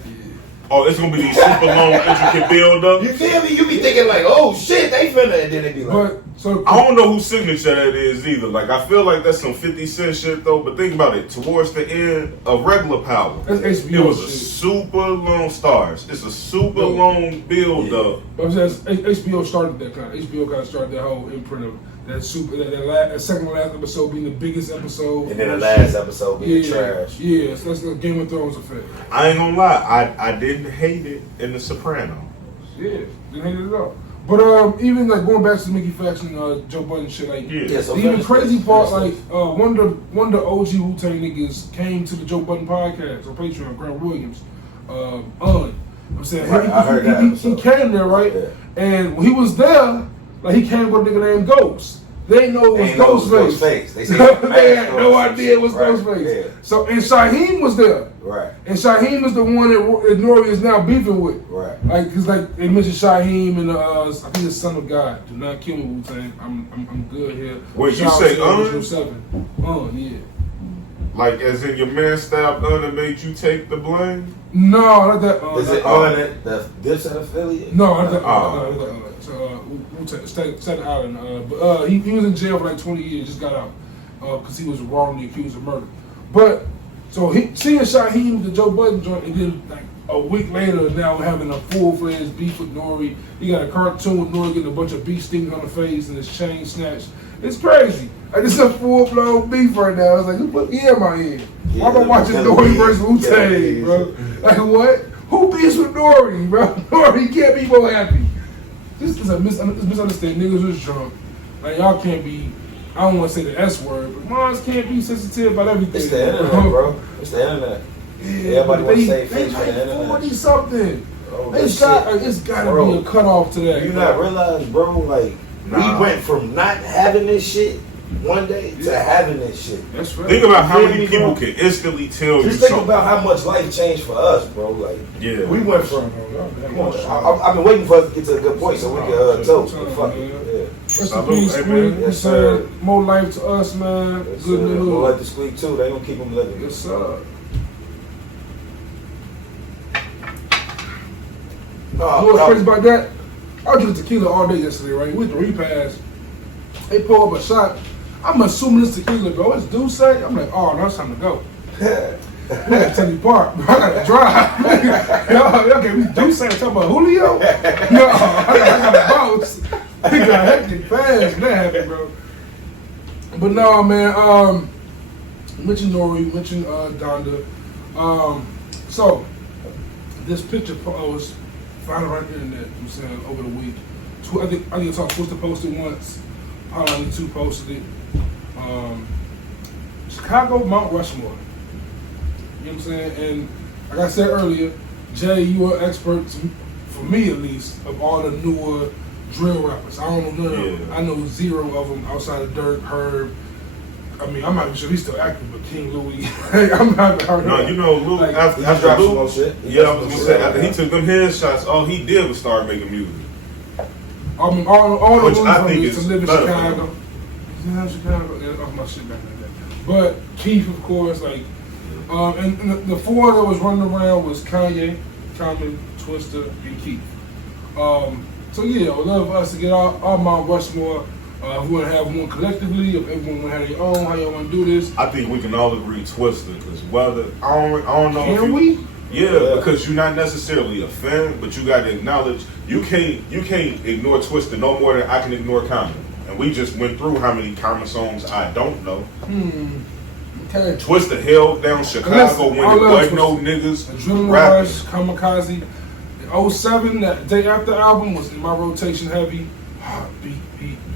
Oh, it's gonna be these super long, intricate build up. You feel me? You be thinking like, oh shit, they finna, and then it be like. I don't know whose signature that is either. Like, I feel like that's some 50 Cent shit though. But think about it. Towards the end of Regular Power, that's HBO it was shit. a super long stars. It's a super long build up. But HBO started that kind. HBO kind of started that whole imprint of that super. That second to last episode being the biggest episode, and then the last episode being trash. Yeah, so that's the Game of Thrones effect. I ain't gonna lie. I didn't hate it in The Sopranos. Yeah, didn't hate it at all. But even like going back to Mickey Fax and Joe Budden shit, like so the even crazy part, like one of the OG Wu-Tang niggas came to the Joe Budden podcast on Patreon, Grant Williams, I'm saying he came there, right? Yeah. And when he was there, like he came with a nigga named Ghost. They didn't know it was Ghostface. They had no idea it was Ghostface. Yeah. So and Shaheem was there. Right. And Shaheem is the one that Nori is now beefing with. Right. Like, cause like they mentioned Shaheem and I think the Son of God. Do not kill me, Wu-Tang. I'm good here. Wait, you say 7. Yeah. Like as in your man stabbed and made you take the blame? No, not that. Is it on this affiliate? No, not that. Wu-Tang, Staten Island. But he was in jail for like 20 years. Just got out because he was wrongly accused of murder. But so seeing Shaheem the Joe Budden joint, and then like a week later, now having a full-fledged beef with Nori. He got a cartoon with Nori getting a bunch of beef stings on the face and his chain snatched. It's crazy. Like, it's a full-blown beef right now. It's like, what year am I in? Why am I watching Nori versus Wu-Tang, bro? Like, what? Who beefs with Nori, bro? Nori can't be more happy. This is a misunderstanding. Niggas was drunk. Like, y'all can't be, I don't want to say the S word, but moms can't be sensitive about everything. It's the internet, bro. It's the internet. Yeah, everybody want to say they like 40-something. Oh, it's got to be a cutoff to that. You not realize, bro, like, we went from not having this shit one day to having this shit. That's right. Think about how many people can instantly tell you something. Just think about how much life changed for us, bro. Like, we went from, I've been waiting for us to get to a good point so we can toast. Fuck it. Rest in peace, Squeak. Yes, sir. More life to us, man. Yes, good news. More life to Squeak, too. They gonna keep them living. Yes, sir. You know what's crazy about that? I was drinking tequila all day yesterday, right? We went to repass. They pull up a shot. I'm assuming it's tequila, bro. It's Douce. I'm like, oh, no, it's time to go. We gotta take me apart, bro. I gotta drive. Y'all gave me Douce talking about Julio? No, I gotta bounce. We got hectic fast. That happened, bro. But no, man. Mention Nori, mention Donda. So this picture post found it right there in there. I'm saying over the week. I think I saw Twister posted once. Probably 2 posted it. Chicago Mount Rushmore. You know what I'm saying? And like I said earlier, Jay, you are expert, for me at least, of all the newer drill rappers. I don't know none of them. I know 0 of them outside of Dirk, Herb. I mean, I'm not even sure he's still active, but King Louis. I'm not heard of No, you know, Lou, like, after Lou, I was gonna say, after he took them headshots, all he did was start making music. I mean, all the Which ones I think is to is live in better. Chicago. Yeah, Chicago. Yeah, off my shit back like that. But Keith, of course, like, and the 4 that was running around was Kanye, Common, Twister, and Keith. So yeah, I would love us to get our Mount Rushmore. If we want to have one collectively, if everyone want to have their own, how y'all want to do this? I think we can all agree Twister, because whether I don't know. Can we? Yeah, because you're not necessarily a fan, but you got to acknowledge you can't ignore Twister no more than I can ignore Common. And we just went through how many Common songs I don't know. Okay. Twister held down Chicago when there was no niggas Adrenaline rapping. Rush, Kamikaze. The 07, that day after album was in my rotation heavy. Beat.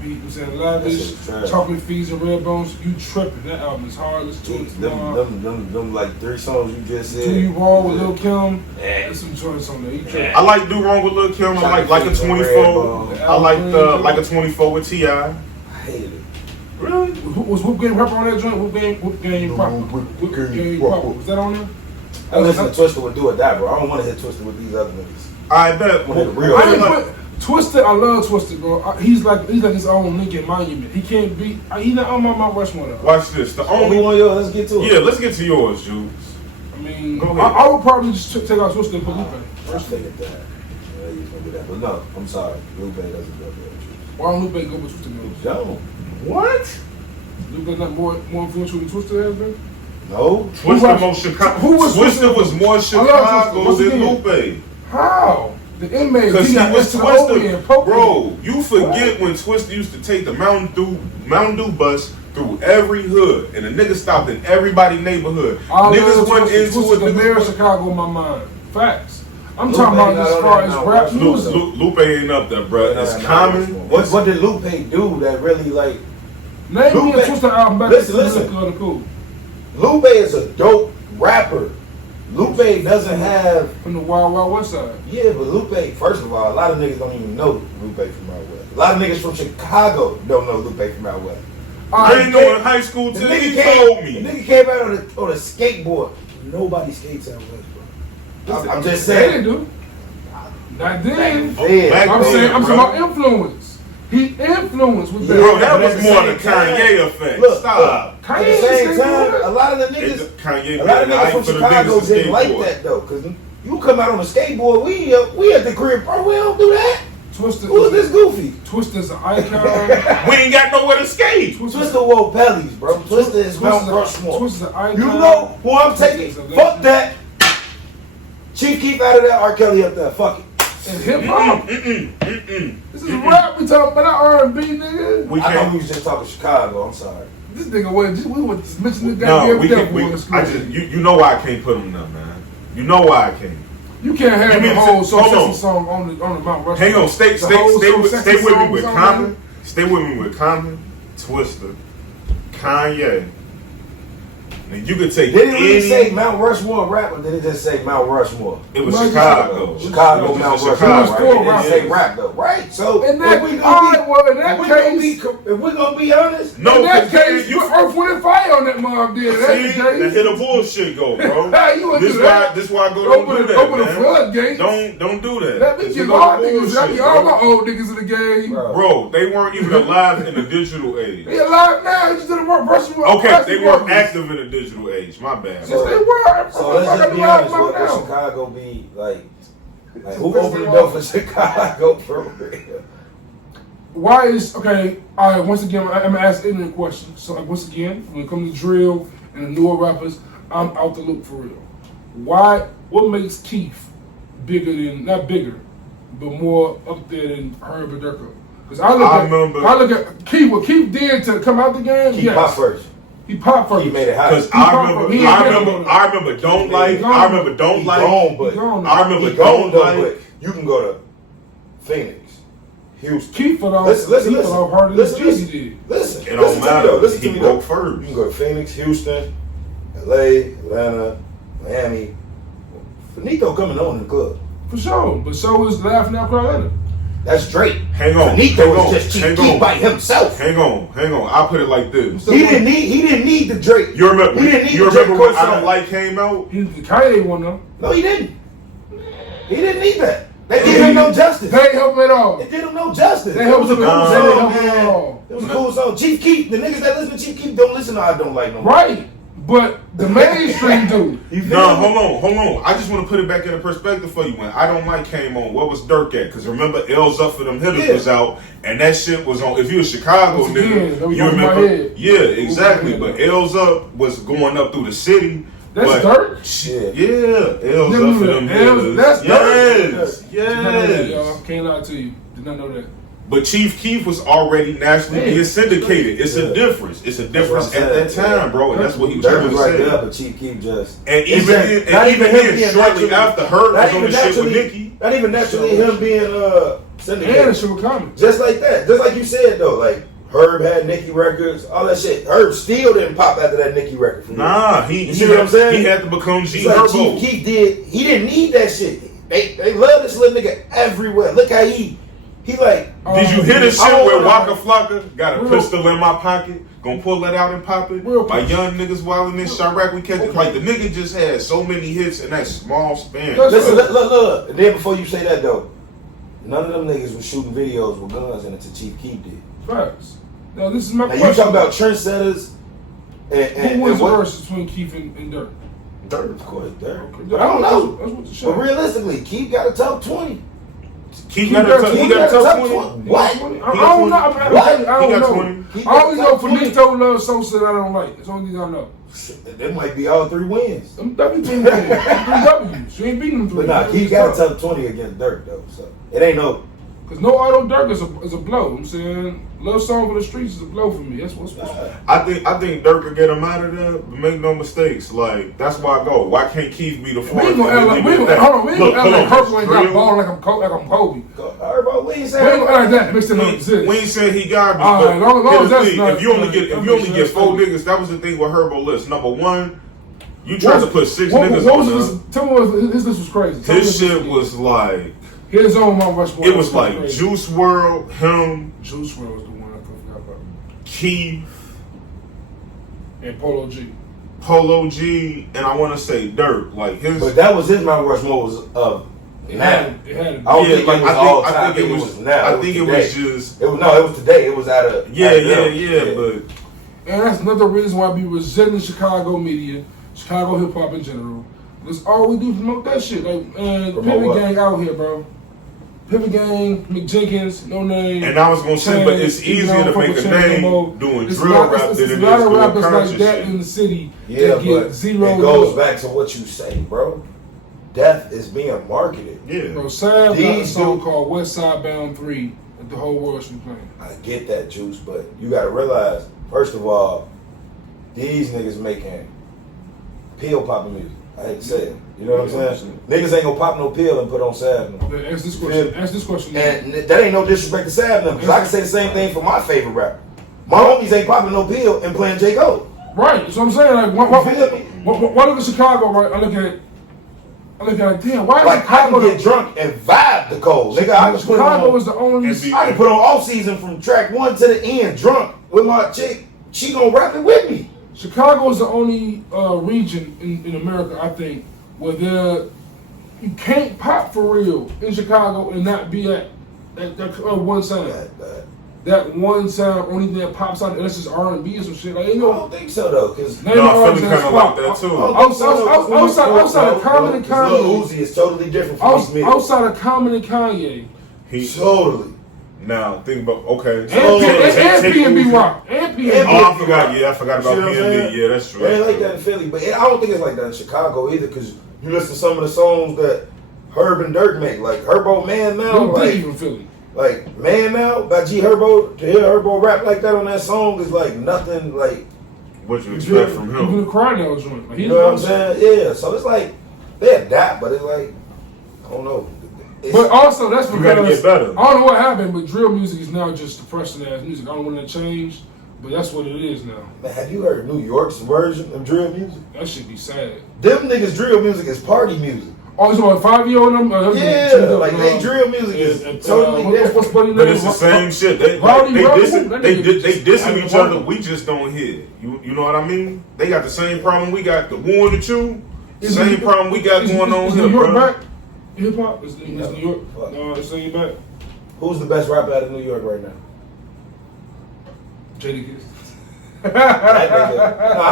beat. I'm saying lavish, chocolate fees and red bones. You tripping? That album is hard. Listen to it tomorrow. Them like 3 songs you just said. Do You Wrong with Lil Kim. There's some joints on there. You tripping? I like Do Wrong with Lil Kim. I like a 24. I like a 24 with T.I. I hate it. Really? Was Whoop Game Proper on that joint? Whoop Game Proper. Whoop Game Proper. Was that on there? I listen to Twister with Do or Die, bro. I don't want to hit Twister with these other niggas. I bet. Twister, I love Twister, bro. He's like his own Lincoln Monument. He can't beat. He's not on my Mount Rushmore though. Watch this. The only one, yo. Let's get to it. Yeah, let's get to yours, Jules. I mean, I would probably just take out Twister and put Lupe. First thing at that. Yeah, he's gonna do that. But no, I'm sorry. Lupe doesn't go there. Why don't Lupe go with Twister goes? Don't. What? Lupe's not more influential than Twister has been? No. Twister was more Chicago than Lupe. How? The inmate. Because he was Twister. Bro, you forget when Twister used to take the Mountain Dew bus through every hood, and the nigga stopped in everybody's neighborhood. Niggas went into the mayor of Chicago in my mind. Facts. I'm talking about as far as rap music. Lupe ain't up there, bro. It's Common. What did Lupe do that really like? Name me a Twister album back listen. Cool. Lupe is a dope rapper. Lupe doesn't have from the Wild Wild West side. Yeah, but Lupe, first of all, a lot of niggas don't even know Lupe from out west. A lot of niggas from Chicago don't know Lupe from out west. I didn't know in high school till he told me. The nigga came out on a skateboard. Nobody skates out west, bro. I'm just saying. They do. Not then. I'm talking about influence. He influenced with that. Bro, that was more the Kanye effect. Look, stop. At the same time, a lot of the niggas from Chicago didn't like that though, because you come out on a skateboard, we at the crib, bro, we don't do that. Twister, who's this goofy? Twister's an icon. We ain't got nowhere to skate. Twister wore bellies, bro. Twister is Mount Rushmore. Twister's an icon. You know who I'm taking? Fuck that. Chief Keef out of that, R. Kelly up there. Fuck it. And hip hop. This is rap. We talking about R&B, nigga. I thought we was just talking Chicago. I'm sorry. This nigga we went to mention the goddamn devil. You know why I can't put him there, man. You know why I can't. You can't have the whole song on the Mount Rushmore. Hang on, stay with me with Common. Stay with me with Common, Twister, Kanye. And you could take Did it really say Mount Rushmore rap, or did it just say Mount Rushmore? It was Chicago. Chicago, Mount Rushmore. Right? It didn't say rap though, right? So if we're gonna be honest, in that case, you Earth, Wind and Fire on that mom did. That hit a bullshit go, bro. This why I go don't do that, open the floodgate. Don't do that. Let me get all niggas. Let me all my old niggas in the game. Bro, they weren't even alive in the digital age. They alive now. They just didn't work. Okay, they weren't active in the digital age. My bad. Yes, they were. So let's just be honest. What would Chicago be like? Who opened the door for Chicago for real? Why is okay? All right. Once again, I'm gonna ask an ignorant question. So like, once again, when it comes to drill and the newer rappers, I'm out the loop for real. Why? What makes Keith bigger than not bigger, but more up there than Herb and Durko? Because I look at Keith. What Keith did to come out the game? He popped first. He popped first. He made it hot. Because I remember don't like. You can go to Phoenix, Houston. Keith for listen. Harder than Jeezy did. Listen. It don't matter. Listen to me though. First. You can go to Phoenix, Houston, LA, Atlanta, Miami. Finito coming on in the club. For sure. But so is Laughing Out Cry Leonard. That's Drake. Hang on. Finito is just Chief by himself. Hang on. I'll put it like this. He didn't need the Drake. You remember when I Don't Like came out? He was the Kanye one though. No, he didn't. He didn't need that. They did him no justice. They ain't help him at all. It did him no justice. They helped him at all. It was a cool song. Chief Keef. The niggas that listen to Chief Keef don't listen to I Don't Like no more. Right. But the mainstream do. No, hold on. I just want to put it back in perspective for you. When I Don't Like came on, what was Dirk at? Because remember, L's Up for Them Hitters was out, and that shit was on. If you a Chicago nigga, you remember? Yeah, exactly. But L's Up was going up through the city. That's Dirk? Shit. Yeah, L's Up for Them Hitters. That's Dirk. Yes. Can't lie to you. Did not know that. But Chief Keef was already nationally being syndicated. It's a difference. It's a difference at that time, bro. And that's what he was trying to say. There, but Chief Keef just... And even then, shortly after her was on the shit with Nicki. Not even naturally him being syndicate. And the shit was coming. Just like that. Just like you said though, like Herb had Nicki records, all that shit. Herb still didn't pop after that Nicki record for me. Nah, you see what I'm saying? He had to become G like Herbo. Keith did. He didn't need that shit. They love this little nigga everywhere. Look how he like. Did you hear the shit where Waka know. Flocka got a pistol in my pocket? Gonna pull that out and pop it? My young niggas wildin' in Chirac, we catch it. Like the nigga just had so many hits in that small span. Listen, look. And then before you say that though, none of them niggas was shooting videos with guns in it to Chief Keef did. Facts. Now this is my now question. You talking about trendsetters and who was the what? verse between Keith and Dirk? Dirk, of course, Dirk. Okay. But I don't know. That's what the shit. But realistically, Keith got a top 20. He got a top 20. What? I don't know. I don't know. 20. I only know Finito loves Sosa that I don't like. That's the only thing I know. That might be all 3 wins. Them W team wins. 3 W's. You ain't beating them 3. But nah, Keith got a top 20 against Dirk though, so it ain't no. Because no auto Dirk is a blow. I'm saying Love Song for the Streets is a blow for me. That's what's I think Dirk could get him out of there, but make no mistakes. Like that's why I go. Why can't Keith be the fourth? We ain't gonna act like Herb ain't got ball like I'm Kobe. We ain't We saying ain't like that. Mix it up. We ain't saying he garbage, All right, long but as that's not- if you only get 4 niggas, that was the thing with Herbo list. Number 1, you tried to put 6 niggas on there. Tell me what his list was crazy. His shit was like His own Mount Rushmore. it was like crazy. Juice WRLD, him, Juice WRLD was the one I forgot about. Keith, And Polo G. Polo G, and I want to say Dirk. Like his. But that was his Mount Rushmore was now. It had to I don't think it was all time. I think it was now. I think it was just. It was today. It was out of. Yeah. But and that's another reason why I be resenting Chicago media, Chicago hip hop in general. That's all we do to promote that shit. Like, Pivot Gang out here, bro. Pivot Gang, McJenkins, No Name. And I was gonna say, but it's easier to make a name doing drill rap than it is doing a lot of rappers conscious like that shit. in the city Yeah, that but get zero. it goes love. back to what you say, bro. Death is being marketed. Yeah. Bro, Sav got a These song dude- called West Side Bound 3 that the whole world should be playing. I get that, Juice, but you gotta realize, first of all, these niggas making pill popping music. I hate to say it. You know what I'm saying? Niggas ain't gonna pop no pill and put on Sav. Ask this question. Ask this question. And that ain't no disrespect to Sav them, because I can say the same thing for my favorite rapper. My homies ain't popping no pill and playing J. Cole. Right. That's what I'm saying. Like, why look at Chicago, right? I look at like, damn, why is Like, I Chicago can get drunk and vibe the Cole. Nigga, I can put Chicago on, is the only. I can put on off season from track 1 to the end, drunk with my chick. She gonna rap it with me. Chicago is the only region in America, I think, where you can't pop for real in Chicago and not be at that one sound. That one sound, only thing that pops out, unless it's R&B or some shit. Like, I don't think so though, cause No, Philly kind of like that too. Outside of Common and Kanye, Lil Uzi is totally different from me. outside of Common and Kanye, Totally. Now think about okay. and P&B Rock, and P&B. Oh, I forgot. Yeah, I forgot about You know what I'm P&B. saying? Yeah, that's true. It ain't like that in Philly, but I don't think it's like that in Chicago either. Cause you listen to some of the songs that Herb and Dirk make, like Herbo Man Now, Don't like even Philly. Like Man Now by G Herbo. To hear Herbo rap like that on that song is like nothing like. What you expect from Even him? the Cardinal joint. Like, You know what I'm saying? Yeah. So it's like they adapt, but it's like I don't know. But also, that's You gotta because get better. I don't know what happened, but drill music is now just depressing ass music. I don't want to change, but that's what it is now. Man, have you heard New York's version of drill music? That should be sad. Them niggas drill music is party music. Oh, you talking about 5-year on them? Yeah, like they drill music is totally different. What's funny But it's the same shit. They dissing each other. We just don't hear. You know what I mean? They got the same problem we got. The war and the chew. Same problem we got going on here, New York bro. back? Hip hop is New York. No, it's saying back. Who's the best rapper out of New York right now? Jadakiss. That nigga. No, I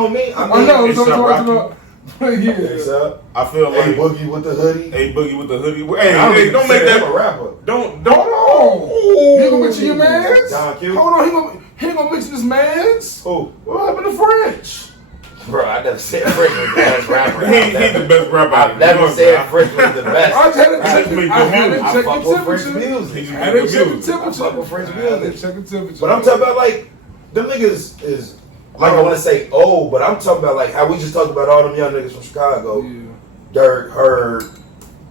don't mean. I know. it's I'm not talking about. Yeah. It's up. I feel like A Boogie with the hoodie. A Boogie with the hoodie. I Hey, don't make say that a rapper. Don't. Hold on. He gonna mention your mans? John Q. Hold on. He ain't gonna mention his mans? Who? What happened to French? Bro, I never said French was the best rapper. He's the best rapper out I of never New York, said man. French was the best. I just had to check He make I good had to music. I check fuck the with French temperature. music. He's I had to good check the music. I fuck temperature. with French I had to music. check the temperature. But I'm talking about like them niggas is like I want to say old, but I'm talking about like how we just talked about all them young niggas from Chicago. Yeah. Dirk, Herb,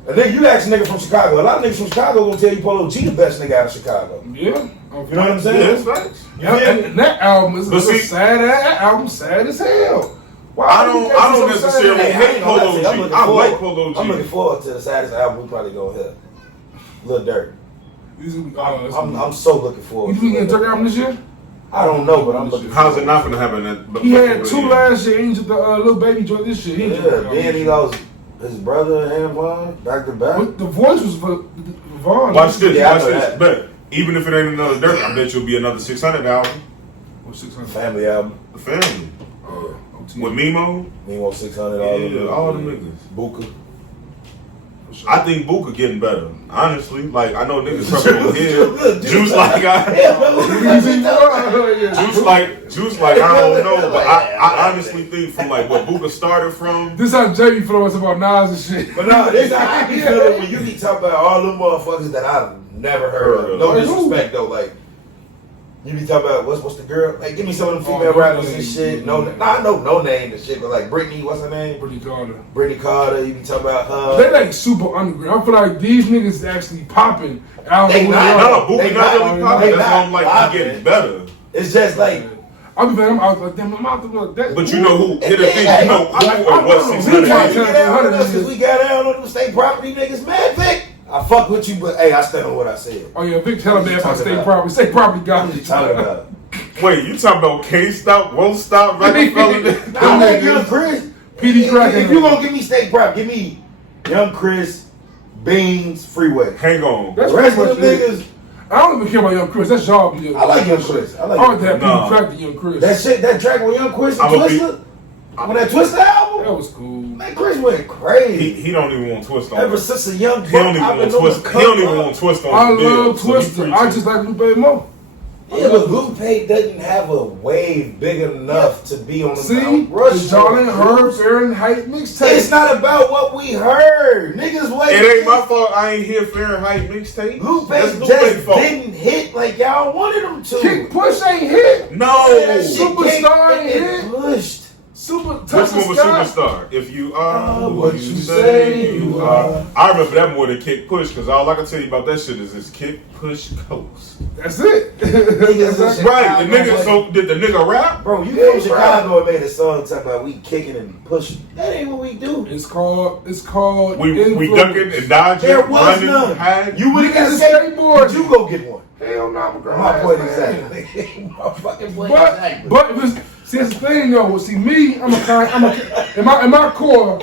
A nigga, you ask a nigga from Chicago. A lot of niggas from Chicago gonna tell you Polo G the best nigga out of Chicago. Yeah. You know what I'm saying? Yeah, that's facts. And that album is sad. That album sad as hell. Why I don't necessarily hate Polo G. I like Polo G. I'm looking forward to the saddest album we probably gonna hear. Lil Durk. I'm so looking forward. You think he gonna Durk album this year? I don't know, but I'm looking. How's it not gonna happen? He had 2 last year. Angel, the little baby joint this year. Then he lost his brother and Vaughn back to back. The voice was for Vaughn. Watch this. Yeah, Watch this. But even if it ain't another Durk, I bet you'll be another 600 album. What's 600? Family album. The Family. OT. With Mimo. Mimo 600. All the niggas. Buka. I think Buka getting better. Honestly, like I know niggas probably gonna hear Juice like Juice like I don't know, but I honestly think from like what Buka started from. This how Jamie feels about Nas and shit. But no, this how I be feeling when you be talking about all them motherfuckers that I've never heard of. No disrespect though, like you be talking about what's the girl? Like give me some of them female rappers and shit. I know no name and shit, but like Brittany, what's her name? Brittany Carter. You be talking about her. They like super underground. I feel like these niggas actually popping. Buka not really popping. That's why I'm like he getting better. It's just like. I'm out like damn. I'm out to look. But you know who hit a thing? You know what 600 because we got down on the state property niggas, man, Vic. I fuck with you, but hey, I stand on what I said. Oh yeah, Vic telling me about state property. State property got me. Talking about. Wait, you talking about Can't Stop, Won't Stop, Rockefeller? I like Young Chris. PD Cracker. If you gonna give me state property, give me Young Chris, Beans, Freeway. Hang on. The rest of the niggas. I don't even care about Young Chris. That's y'all. I like Young Chris. I like that PD Cracker Young Chris. That shit, that track with Young Chris and Twista. On that Twista album? That was cool. Man, Chris went crazy. He don't even want Twist on. Ever since a young he don't even want Twist. He don't even want Twist on. I love Twista. I just like Lupe more. Yeah, but Lupe doesn't have a wave big enough to be on the Mount Rushmore. The John and Herb Fahrenheit mixtape. It's not about what we heard. Niggas wait. It ain't my fault I ain't hear Fahrenheit mixtape. Lupe just didn't hit like y'all wanted him to. Kick Push ain't hit. No. Superstar ain't hit. Pushed. Which one was Superstar? If you are what you say you are. I remember that more than Kick Push because all I can tell you about that shit is this Kick Push Coast. That's it. Right. The nigga. So did the nigga rap? Bro, you from Chicago and made a song talking about we kicking and pushing. That ain't what we do. It's called. We ducking and dodging. There was none. You would get a skateboard. You go get one. Hell no, I'm a my point exactly. My fucking point exactly. But see, that's the thing though. See, me, in my core,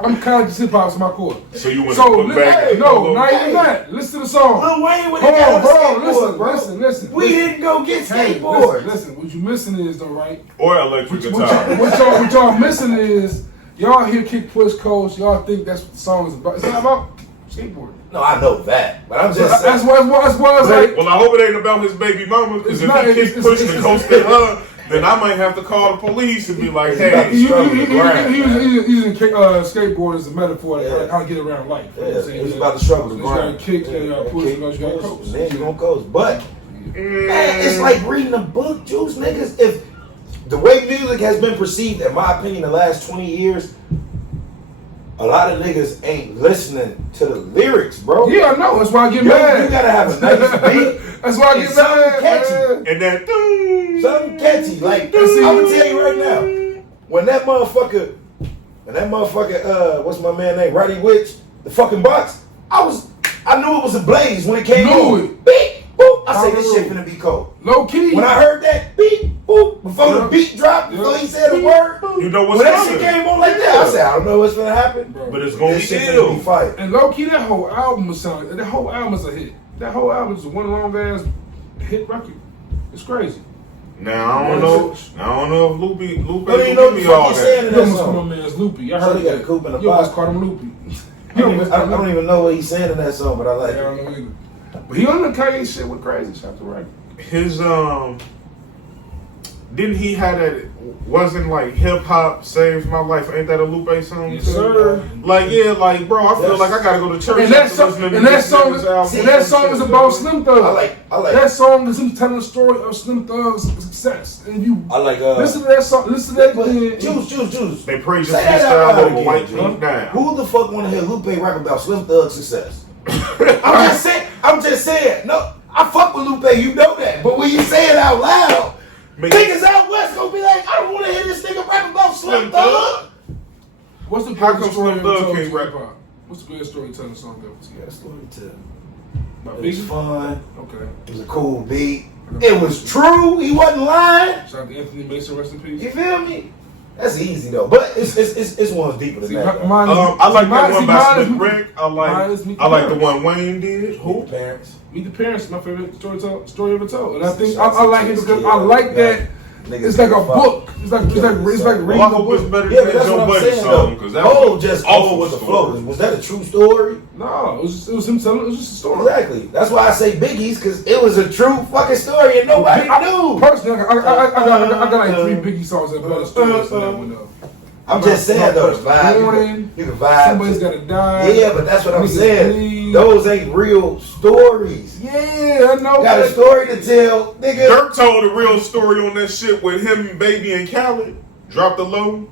I'm conscious hip hop's in my core. So you want to look back? No, not even that. Listen to the song. Lil Wayne would have got a skateboard, listen. We didn't go get skateboards. Listen, what you missing is though, right? Or electric guitar. What y'all missing is y'all hear Kick Push Coast. Y'all think that's what the song is about. It's not about skateboarding. No, I know that, but I'm just saying. That's why it's like. Well, I hope it ain't about his baby mama, because if he keeps pushing and coasting her, then I might have to call the police and be like, hey, he's using skateboard as a metaphor to how to get around life. It's about the struggle. You got to kick and push, you got to coast. Then you gonna coast, but man, it's like reading a book, Juice, niggas. If the way music has been perceived, in my opinion, the last 20 years. A lot of niggas ain't listening to the lyrics, bro. Yeah, I know. That's why I get mad. You gotta have a nice beat. That's why I get mad. Catchy. And that something catchy. Like I'm gonna tell you right now, when that motherfucker, what's my man name? Roddy Witch, the fucking box. I knew it was a blaze when it came on. Beat, boop. I said this shit finna be cold. Low key. When I heard that beat, boop, before the beat dropped, before he said a word, you know what's when that shit came on like that, I said I don't know what's gonna happen, but it's gonna be ill. And low key, that whole album is a hit. That whole album is one long ass hit record. It's crazy. Now I don't know if Lupe don't even know what the fuck he's saying in that You song. my man's Loopy. I heard he got a coupe in the box. You always called him Loopy. I don't even know what he's saying in that song, but I like it. I don't know either. But he on the Kanye shit with crazy. Shout to record. His Didn't he have that? Wasn't like hip hop saved my life? Ain't that a Lupe song? Yes, sir. Like yeah, like bro, I feel like I gotta go to church. And that song is about Slim Thug. I like that song is him telling the story of Slim Thug's success. And you listen to that song, listen to that again. Juice. They praise your freestyle over white people down. Who the fuck want to hear Lupe rap about Slim Thug's success? I'm just saying. No, I fuck with Lupe, you know that. But when you say it out loud, niggas out west gonna be like, I don't want to hear this nigga rap about Slim Thug. What's the How come greatest story Slim Thug ever can't told rap? to hip-hop? What's the greatest storytelling song ever to you? Yeah, storytelling. About It was Biggie? fun. Okay. It was a cool beat. It was true. He wasn't lying. Shout out to Anthony Mason, rest in peace. You feel me? That's easy though, but it's one's deeper than See, that. mine I like that one by mine is Slick Rick. I like the one Wayne did. Who? Parents. Meet the Parents, my favorite story ever told, and I think I like it because I like that. It's like a book. It's like reading Well, I a hope it's book. better Yeah, than but that's Joe what I'm Budden's saying song. though. Cause that Oh, was just awful over with the story. flow. Was that a true story? No, it was him telling. It was just a story. Exactly. That's why I say Biggie's, because it was a true fucking story and nobody knew. Personally, I got like 3 Biggie songs that better stories than that one though. I'm just saying though, the vibe. You can vibe. Somebody's gotta die. Yeah, but that's what I'm Niggas saying. bleed. Those ain't real stories. Yeah, I know. Got a story to tell, nigga. Dirk told a real story on that shit with him and Baby and Khaled. Dropped the low.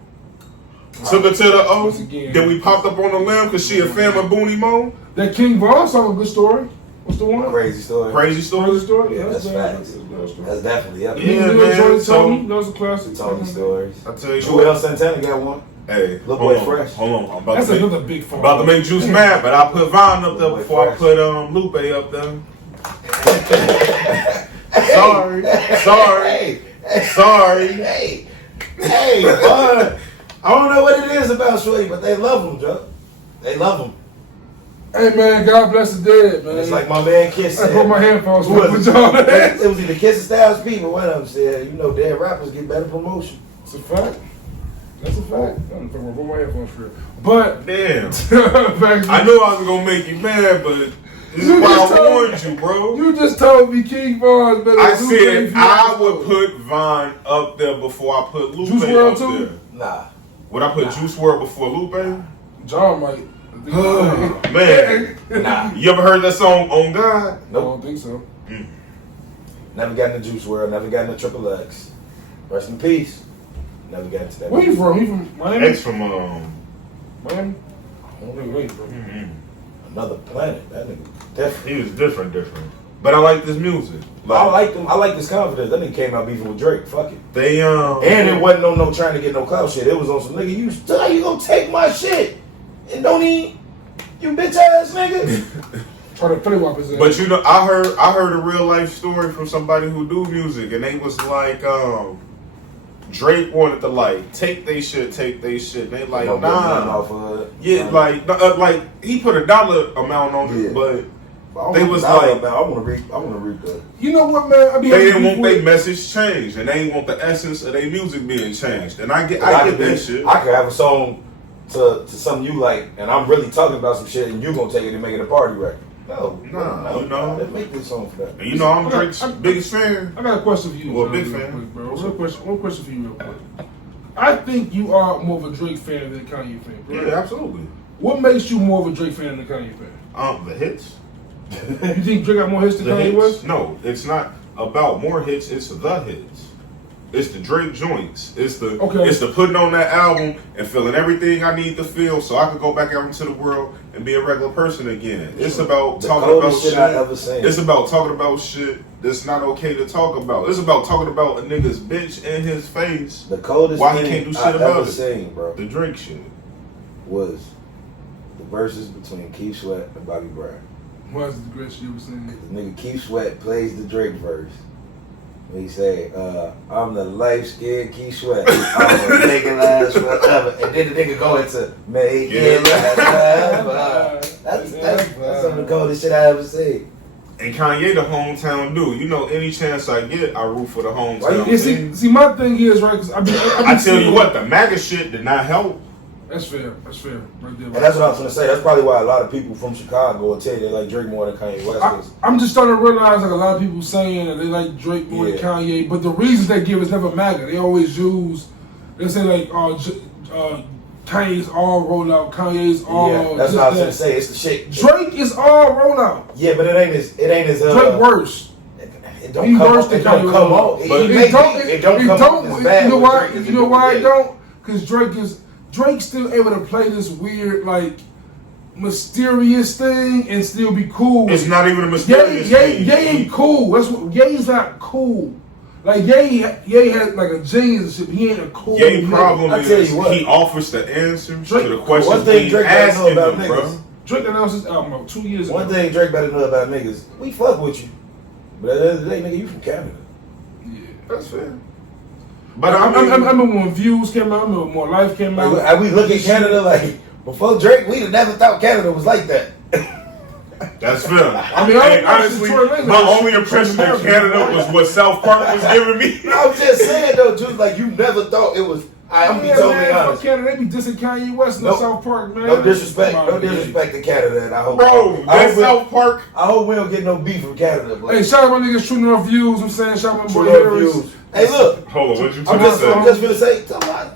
Took her to the O. Once again. Then we popped up on the limb because she a fan of Booney Mo. That King Von song, a good story. What's the one? Crazy story. Crazy story. Crazy story. Yeah, that's bad. facts. That's a bad story. That's definitely up. Yeah, Tony, man, Tony, that was a classic. Tony stories. I tell you Joel what. Santana got one. Hey, Lil hold Boy on, Fresh. hold on. I'm about That's to make, another big phone. about to make Juice mad, but I put Von up there Lil Boy before I Fresh. put Lupe up there. Sorry. Hey, Bud. I don't know what it is about Shorty, but they love him, Joe. They love him. Hey man, God bless the dead, man. It's like my man Kiss I said. put my headphones Who was with y'all. it was either Kiss or Styles P, but one of them said, you know, dead rappers get better promotion. It's a fact. That's a fact. I don't know if I put my headphones for real. But Damn. back I knew I was gonna make you mad, but this is why I warned you, bro. You just told me King Von's better. I than Lupe said if you I ever would told. put Von up there before I put Lupe Juice up WRLD too? there. Nah. Would I put Juice WRLD before Lupe? John might. Man, Nah. you ever heard that song On God? I don't think so. Never got in the Juice WRLD, never got in the Triple X. Rest in peace. Never got into that. Where you from? You from Miami? X from Miami? Wait, bro. Another planet. That nigga different. he was different. But I like this music. I like him. I like this confidence. That nigga came out beefing with Drake. Fuck it. They And it wasn't on no trying to get no clout shit. It was on some nigga. You still you gonna take my shit and don't eat. You bitch ass nigga. Try to play wop his ass. But you know, I heard a real life story from somebody who do music, and they was like, Drake wanted to like take they shit. And they like, No good name nah. off of it. Yeah, like he put a dollar amount on it, Yeah. but I they was like, like, man, I wanna read the. you know what, man? I be they having didn't want people their with- message changed, and they didn't want the essence of their music being changed. And I get that shit. I could have a song to something you like, and I'm really talking about some shit, and you gonna take it and make it a party record. No, you know. Let's make this song for that. And you know I'm Drake's biggest fan. I got a question for you. Well, John, big real fan. quick, bro. One question for you, real quick. I think you are more of a Drake fan than a Kanye fan. Bro. Yeah, absolutely. What makes you more of a Drake fan than a Kanye fan? The hits. You think Drake got more hits than The Kanye hits. West? No, it's not about more hits. It's the hits. It's the Drake joints. It's the putting on that album and feeling everything I need to feel so I could go back out into the world and be a regular person again. It's about The talking about coldest shit. shit I ever seen. It's about talking about shit that's not okay to talk about. It's about talking about a nigga's bitch in his face. The coldest Why he thing can't do shit I about ever it? seen, bro, The Drake shit. was the verses between Keith Sweat and Bobby Brown. Why is it the greatest you ever seen? The nigga Keith Sweat plays the Drake verse. He say, I'm the light-skinned Keith Sweat. I'm a nigga last forever. And then the nigga go into make it last forever. That's some of the coldest shit I ever seen. And Kanye the hometown dude. You know, any chance I get, I root for the hometown. Yeah, see, my thing is, right, because I I tell you what, the MAGA shit did not help. That's fair. That's fair. Right there. And that's what I was gonna say. That's probably why a lot of people from Chicago will tell you they like Drake more than Kanye West. I'm just starting to realize like a lot of people saying that they like Drake more than Kanye, but the reasons they give is never MAGA. They always use. They say like, Kanye's all rolled out. Kanye's all. Yeah, that's what I was gonna say. It's the shit. Drake is all rolled out. Yeah, but it ain't as. Drake worse. It don't come off. It don't come off. It don't come off as bad. You know why? You know why it don't? Because Drake's still able to play this weird, like, mysterious thing and still be cool. It's not even a mysterious thing. Ye ain't cool. That's what Ye's not cool. Like Ye has like a genius. He ain't a cool. Ye problem is he offers the answers to the One questions thing Drake better know about him, niggas. bro. Drake announced his album about 2 years ago. One thing Drake better know about niggas. We fuck with you, but at the end of the day, nigga, you from Canada. Yeah, that's fair. But I remember when Views came out. I remember when More Life came out. Like, we look at Canada like before Drake, we'd never thought Canada was like that. That's fair. I mean, honestly, my only impression of Canada was what South Park was giving me. I'm just saying though, dude, like you never thought it was. I'm be totally honest. Canada, they be dissing Kanye West in South Park, man. No disrespect to Canada, and I hope. Bro, that South Park. I hope we don't get no beef from Canada. But hey, shout out my niggas shooting off Views. I'm saying, shout out my boy Views. Hey, look. Hold on, what you I'm just gonna say,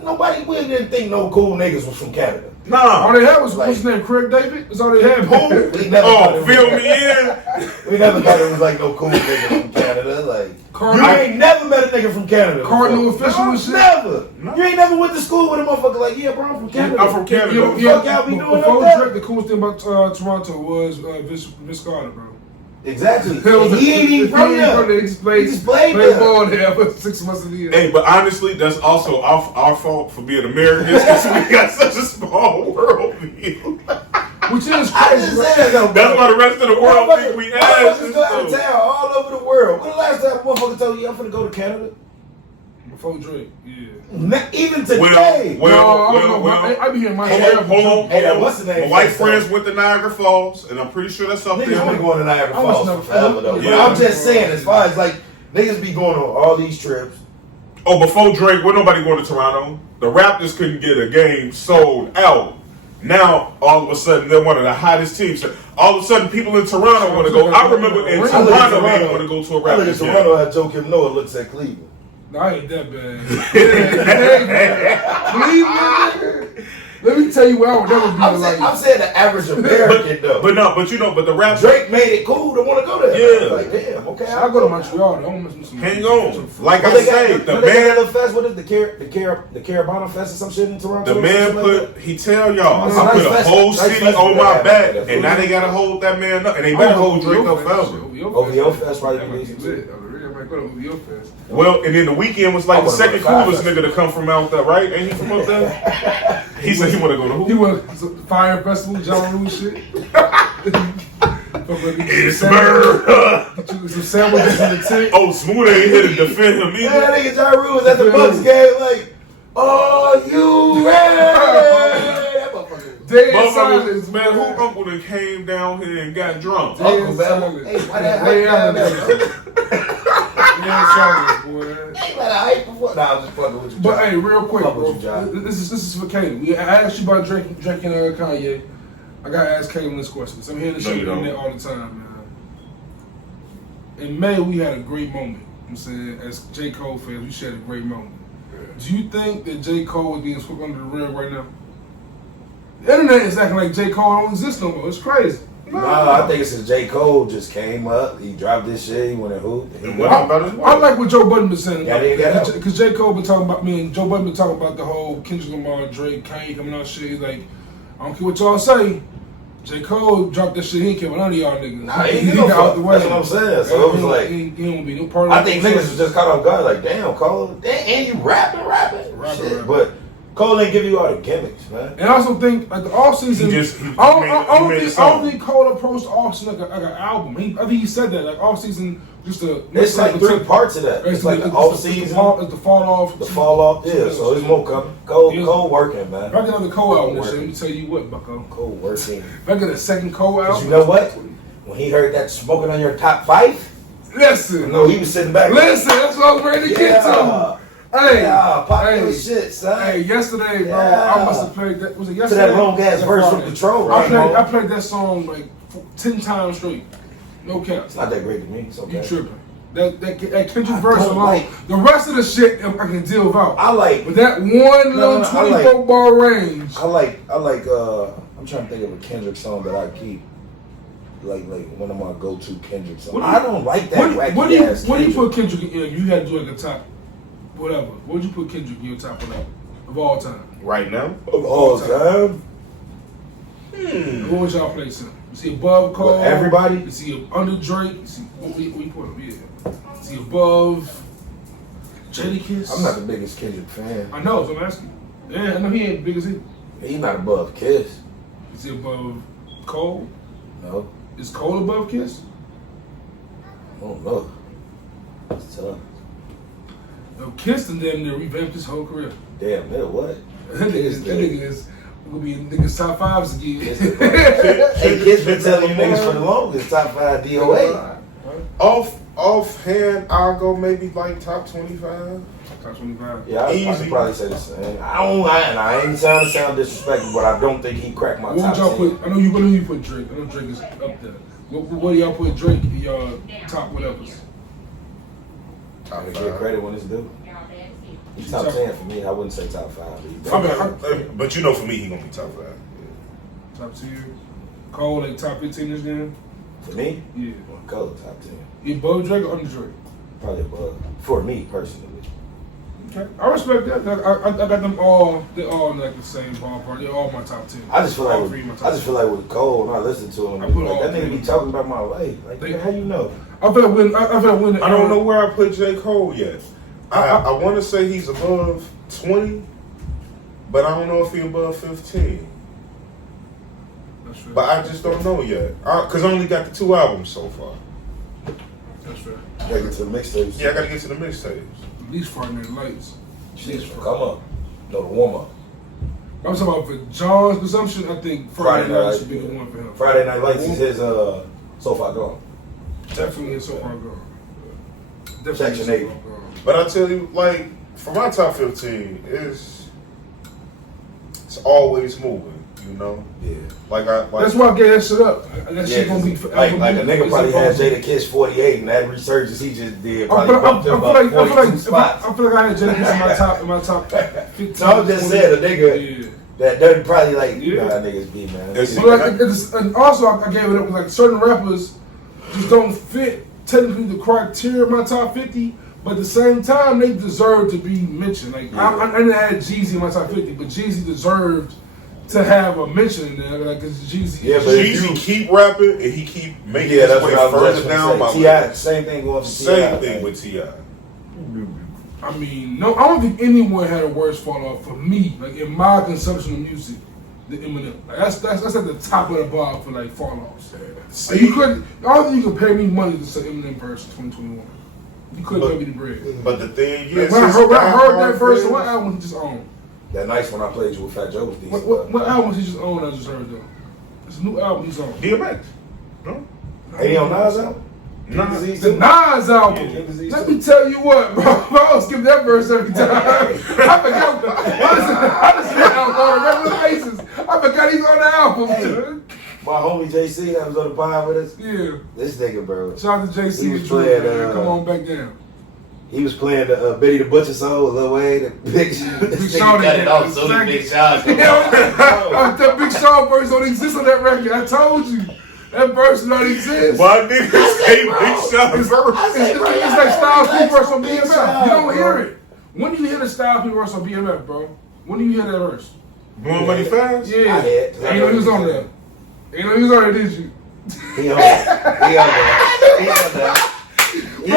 nobody we didn't think no cool niggas was from Canada. Nah. All they had was what's his name, Craig David. That's all they had. Fill me in. We never thought it was like no cool nigga from Canada. Like you ain't never met a nigga from Canada. Cardinal official and shit. Never. No. You ain't never went to school with a motherfucker like, yeah, bro, I'm from Canada. I'm from Canada. Fuck y'all be doing before up Drake, the coolest thing about Toronto was Vince Carter, bro. Exactly. He ain't even from there. He just played ball there for 6 months of the year. Hey, but honestly, that's also our fault for being Americans because we got such a small world view. Which is crazy. That's why the rest of the world think we ass. Motherfuckers go out of town all over the world. When the last time a motherfucker told you I'm finna go to Canada? Before Drake, yeah. Not even today. I be hearing my hold on. Hey, what's the name? My white friends went to Niagara Falls, and I'm pretty sure that's up there. Niggas been going to Niagara Falls for forever, though. Yeah. I'm just saying, as far as like, niggas be going on all these trips. Oh, before Drake, wasn't nobody going to Toronto. The Raptors couldn't get a game sold out. Now, all of a sudden, they're one of the hottest teams. All of a sudden, people in Toronto want to go. I remember in Toronto, they didn't want to go to a Raptors game. Toronto had Joakim Noah looks at Cleveland. No, I ain't that bad. Cleveland. Let me tell you what I would never be like. I'm saying the average American though. But the Raptors. Drake made it cool to want to go there. Yeah. Like damn, okay. I'll go to Montreal. Hang on. Like I said, the man. Fest, what is the Carabana Fest or some shit in Toronto? The man he tell y'all, I put a whole city on my back, and now they gotta hold that man up, and they better hold Drake up forever. OVO Fest, right? Well, and then the weekend was like the second coolest nigga to come from out there, right? Ain't he from up there? He said he want to go to who? He went to Fire Festival, John Rule shit. It's murder. Some sandwiches in the tent. Oh, Smooth ain't here to defend him either. Yeah, that nigga John Rule was at the Bucks game like, are you ready? Dead silence, man. Who uncle that came down here and got drunk? Uncle, man. Hey, why that hype down Hey, let hype before. Nah, I'm just fucking with you. But hey, real quick, bro. You, this is for Kaden. I asked you about Drake and Kanye. I gotta ask Kaden this question. I'm hearing the shit on there all the time, man. In May, we had a great moment. I'm saying, as J. Cole fans, we shared a great moment. Do you think that J. Cole is being swept under the rug right now? The internet is acting like J. Cole don't exist no more. It's crazy. Nah, I think it's since J. Cole just came up. He dropped this shit. He went and hooped. I like what Joe Budden been saying. Because J. Cole been talking about me and Joe Budden been talking about the whole Kendrick Lamar, Drake, Kanye coming out shit. He's like, I don't care what y'all say. J. Cole dropped that shit. He ain't care about none of y'all niggas. Nah, he got out the way. That's what I'm saying. So it was like, he don't be no part of I think niggas was just caught off guard. Like, damn, Cole. And you rapping. Shit. But Cole ain't give you all the gimmicks, man. And I also think like the off season. I don't think Cole approached off season like an album. I think he said that like off season just a. It's like three parts of that. It's like the off season, the fall off. The fall off. Yeah. So it's more coming. Cole working, man. If I get another Cole album this year, let me tell you what, Bucko. Cole working. If I get a second Cole album, you know what? When he heard that smoking on your top 5. Listen. No, he was sitting back. Listen, that's what I was ready to get to. Hey, pop your shit, son. Hey, yesterday, bro, I must have played that. Was it yesterday? To that long ass verse from Patrol, right? I played that song like 10 times straight. No cap. It's not that great to me. It's okay. You tripping? That Kendrick verse alone. The rest of the shit I can deal without. I like, but that one little 24 bar range. I like. I'm trying to think of a Kendrick song that I keep. Like one of my go-to Kendrick songs. I don't like that wacky ass. What do you put Kendrick in? You had to do like a top, whatever. What would you put Kendrick in your top of all time? Right now? Of all time? What would y'all place him? You see above Cole? Everybody? You see under Drake? You see what we put him? Yeah. You see above Jadakiss? I'm not the biggest Kendrick fan. I know, so I'm asking. Yeah, I know he ain't the biggest either. He's not above Kiss. Is he above Cole? No. Is Cole above Kiss? I don't know. That's tough. No, Kiss and them, they revamped his whole career. Damn, man, what? That nigga is gonna be in niggas top fives again. Hey, Kiss been telling you niggas for the longest top 5 DOA. Offhand, I'll go maybe like top 25. Top 25. Yeah, I could probably say the same. I ain't sound disrespectful, but I don't think he cracked my top 10. What would y'all put? I know you put Drake. I know Drake is up there. What do y'all put Drake in your top whatevers? Top Give 5. credit when it's due. He's top 10 for me. I wouldn't say top 5. But you know, for me, he gonna be top 5. Yeah. Top 10. Cole like top 15 this game. For me? Yeah. Cole top 10. You above Drake or under Drake? Probably above. For me personally. Okay, I respect that. I got them all. They're all in like the same ballpark. They're all my top 10. I just feel like with Cole, when I listen to him, that nigga be talking about my life. Like, how you know? I feel like when I don't know where I put J. Cole yet. I want to say he's above 20, but I don't know if he's above 15. That's fair. But I just don't know yet. Because I only got the 2 albums so far. That's fair. You gotta get to the mixtapes. Yeah, I gotta get to the mixtapes. At least Friday Night Lights. Come up. No, the warm up. I'm talking about for John's consumption. I think Friday Night Lights should be the one for him. Friday Night Lights is his So Far Gone. Definitely So Far Gone. Section 8. But I tell you, like, for my top 15, it's always moving, you know? Yeah. That's why I gave that shit up. That shit gonna be forever. Like a nigga probably had Jadakiss 48, and that resurgence he just did probably bumped him up 42 spots. I feel like I had Jadakiss in my top 15. So I just said a nigga that they're probably like, nah, niggas be, man. And also I gave it up with like certain rappers just don't fit technically the criteria of my top 50. But at the same time, they deserve to be mentioned. Like I didn't have Jeezy in my top 50, but Jeezy deserved to have a mention in there, like because Jeezy. Yeah, but Jeezy keep rapping and he keep making his way further down my list. Same thing going for T.I. Same thing with T.I. I mean, no, I don't think anyone had a worse fall off for me. Like in my consumption of music, than Eminem. Like, that's at the top of the bar for like fall offs. Like, I don't think you can pay me money to say Eminem verse 2021. You couldn't pay me the bread. But the thing is, when I heard that verse, what album he just owned? That nice one I played you with Fat Joe was decent. What album he just owned? I just heard though. It's a new album he's on. DMX. No. Ain't he on Nas album? The Nas album. Let me tell you what, bro. I was skip that verse every time. I forgot. I listen to that album on a regular basis. I forgot he's on the album. Hey, my homie JC that was on the pod with us. Yeah. This nigga, bro. Shout out to JC. He was playing. Come on back down. He was playing the Benny the Butcher song with Lil Wayne. The Big Sean cut it off so the Big Sean. That Big Sean verse don't exist on that record. I told you. That verse don't exist. Why niggas say Big Sean verse? It's like Styles P verse on BMF. You don't hear it. When do you hear the Styles P verse on BMF, bro? When do you hear that verse? More Money Fast? Yeah. Ain't know he was on there. Ain't know he was on there, did you? He on there. Bro,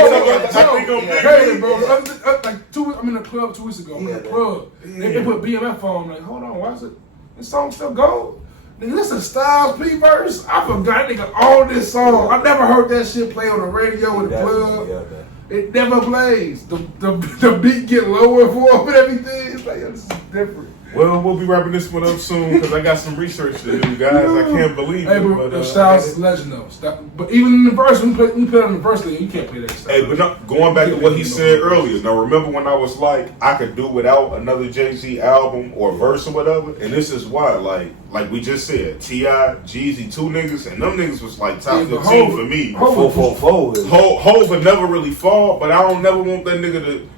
like I'm in the club 2 weeks ago. I'm in the club. They put BMF on. I'm like, hold on, why is it? This song still go? Nigga, this is Styles P verse. I forgot nigga all this song. I never heard that shit play on the radio in the club. It never plays. The beat get lower for him and everything. It's like, yo, this is different. Well, we'll be wrapping this one up soon because I got some research to do, guys. I can't believe hey, it. But Styles is legend though. But even in the verse, we play on the verse league, you can't play that Styles. Hey, but no, going back to what he said earlier. Now, remember when I was like, I could do without another Jay-Z album or verse or whatever, and this is why, like we just said, T.I., Jeezy, two niggas, and them niggas was like top 15 for me. Hov would never really fall, but I don't never want that nigga to.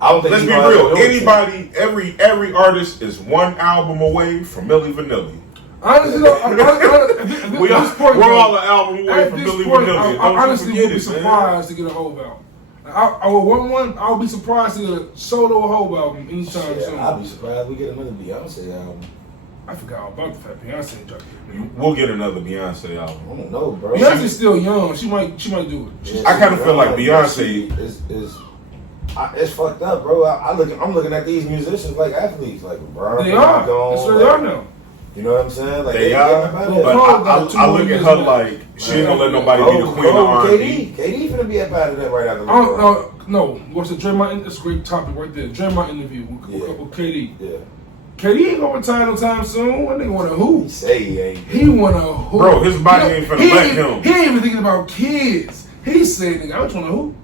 Let's be real. Anybody, every artist is one album away from Milli Vanilli. Honestly, we're all an album away from Milli Vanilli. I honestly would be surprised to get a Hov album. I would want one. I would be surprised to get a solo Hov album anytime soon. I'd be surprised if we get another Beyonce album. I forgot all about the fact Beyonce dropped it. We'll get another Beyonce album. I don't know, bro. Beyonce's still young. She might do it. Yeah, I kind of feel like Beyonce is. It's fucked up, bro. I'm looking at these musicians like athletes, like LeBron. They are. That's what they are now. You know what I'm saying? Like they are. But I look at her like she ain't gonna let nobody be the queen of R&B. KD finna be up out of that right after. No. What's the Draymond? It's a great topic right there. Draymond interview with KD. Yeah. KD ain't gonna retire no time soon. That nigga want a hoop. He say he ain't. He want a hoop. Bro, his body ain't finna let him. He ain't even thinking about kids. He said, nigga, I just want a hoop.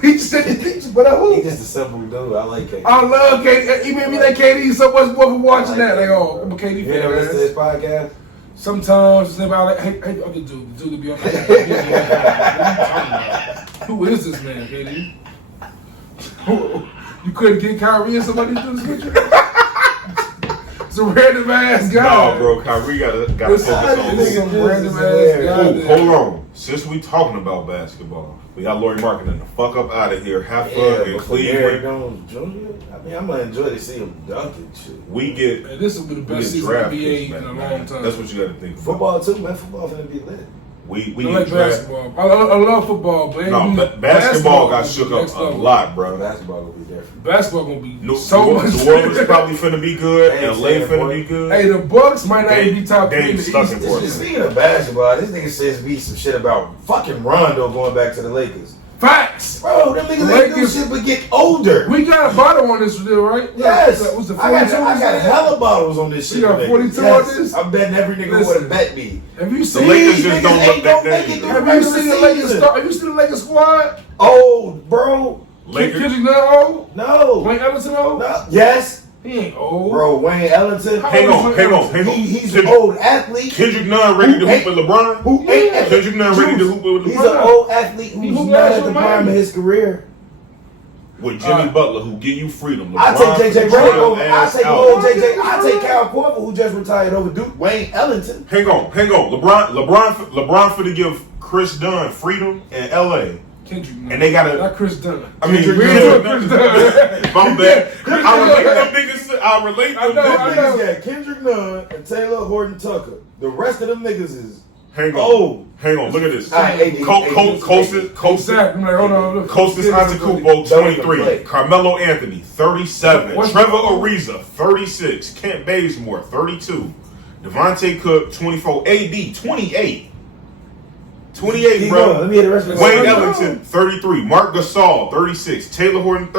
He just said he just want a hoop. He just a simple dude. I like KD. I love KD. He made me like KD so much more for watching that. Like, oh, I'm a KD fan. You ever listen to his podcast? Sometimes it's about like, hey, other dude, the dude to be on. Who is this man, KD? You couldn't get Kyrie and somebody to do this with you? It's a random ass guy. No, bro, Kyrie got to focus on this. Some random ass guy. Hold on. Since we talking about basketball, we got Laurie Marketing the fuck up out of here. Have fun in Cleveland. Jr. I mean, I'm gonna enjoy to see him dunk and shit. This will be the best season of the NBA in a long time. That's what you got to think about. Football too, man. Football finna be lit. We like basketball. I love football, but basketball got shook up a lot, bro. Basketball gonna be different. Basketball gonna be so much. New Orleans probably finna be good. LA finna be good. Hey, the Bucks might not even be top 3 in the East. Speaking of basketball, this nigga says be some shit about fucking Rondo going back to the Lakers. Facts, bro. Them niggas ain't do shit but get older. We got a bottle on this deal, right? Yes. Was the I got hella bottles on this shit. You got 42 on this? I'm betting every nigga would have bet me. Have you seen the Lakers just don't look that day? Have you seen the Lakers? Have you seen the Lakers squad? Old, bro. Kendrick Lamar old? No. Wayne Ellington old? No. Yes. He ain't old. Bro, Wayne Ellington. Hang on. He's an old athlete. Kendrick Nunn ready to hoop with LeBron? Kendrick Nunn ready to hoop with LeBron? He's an old athlete who's not at the prime of his career. With Jimmy Butler, who give you freedom. I take JJ Redick over. I take old JJ. I take Kyle Korver, who just retired over Duke. Wayne Ellington. Hang on. LeBron finna give Chris Dunn freedom in LA. Kendrick Nunn. And they gotta. Not Chris Dunn. I mean, Kendrick Nunn. My bad. I relate them niggas. Yeah, Kendrick Nunn and Taylor Horton Tucker. The rest of them niggas is. Hang on. Look at this. Kostas Antetokounmpo, 23. Carmelo Anthony, 37. Trevor Ariza, 36. Kent Bazemore, 32. Devontae Cook, 24. AD, 28. 28, bro. Let me hear the rest of the Wayne Ellington, 33. Mark Gasol, 36. Taylor Horton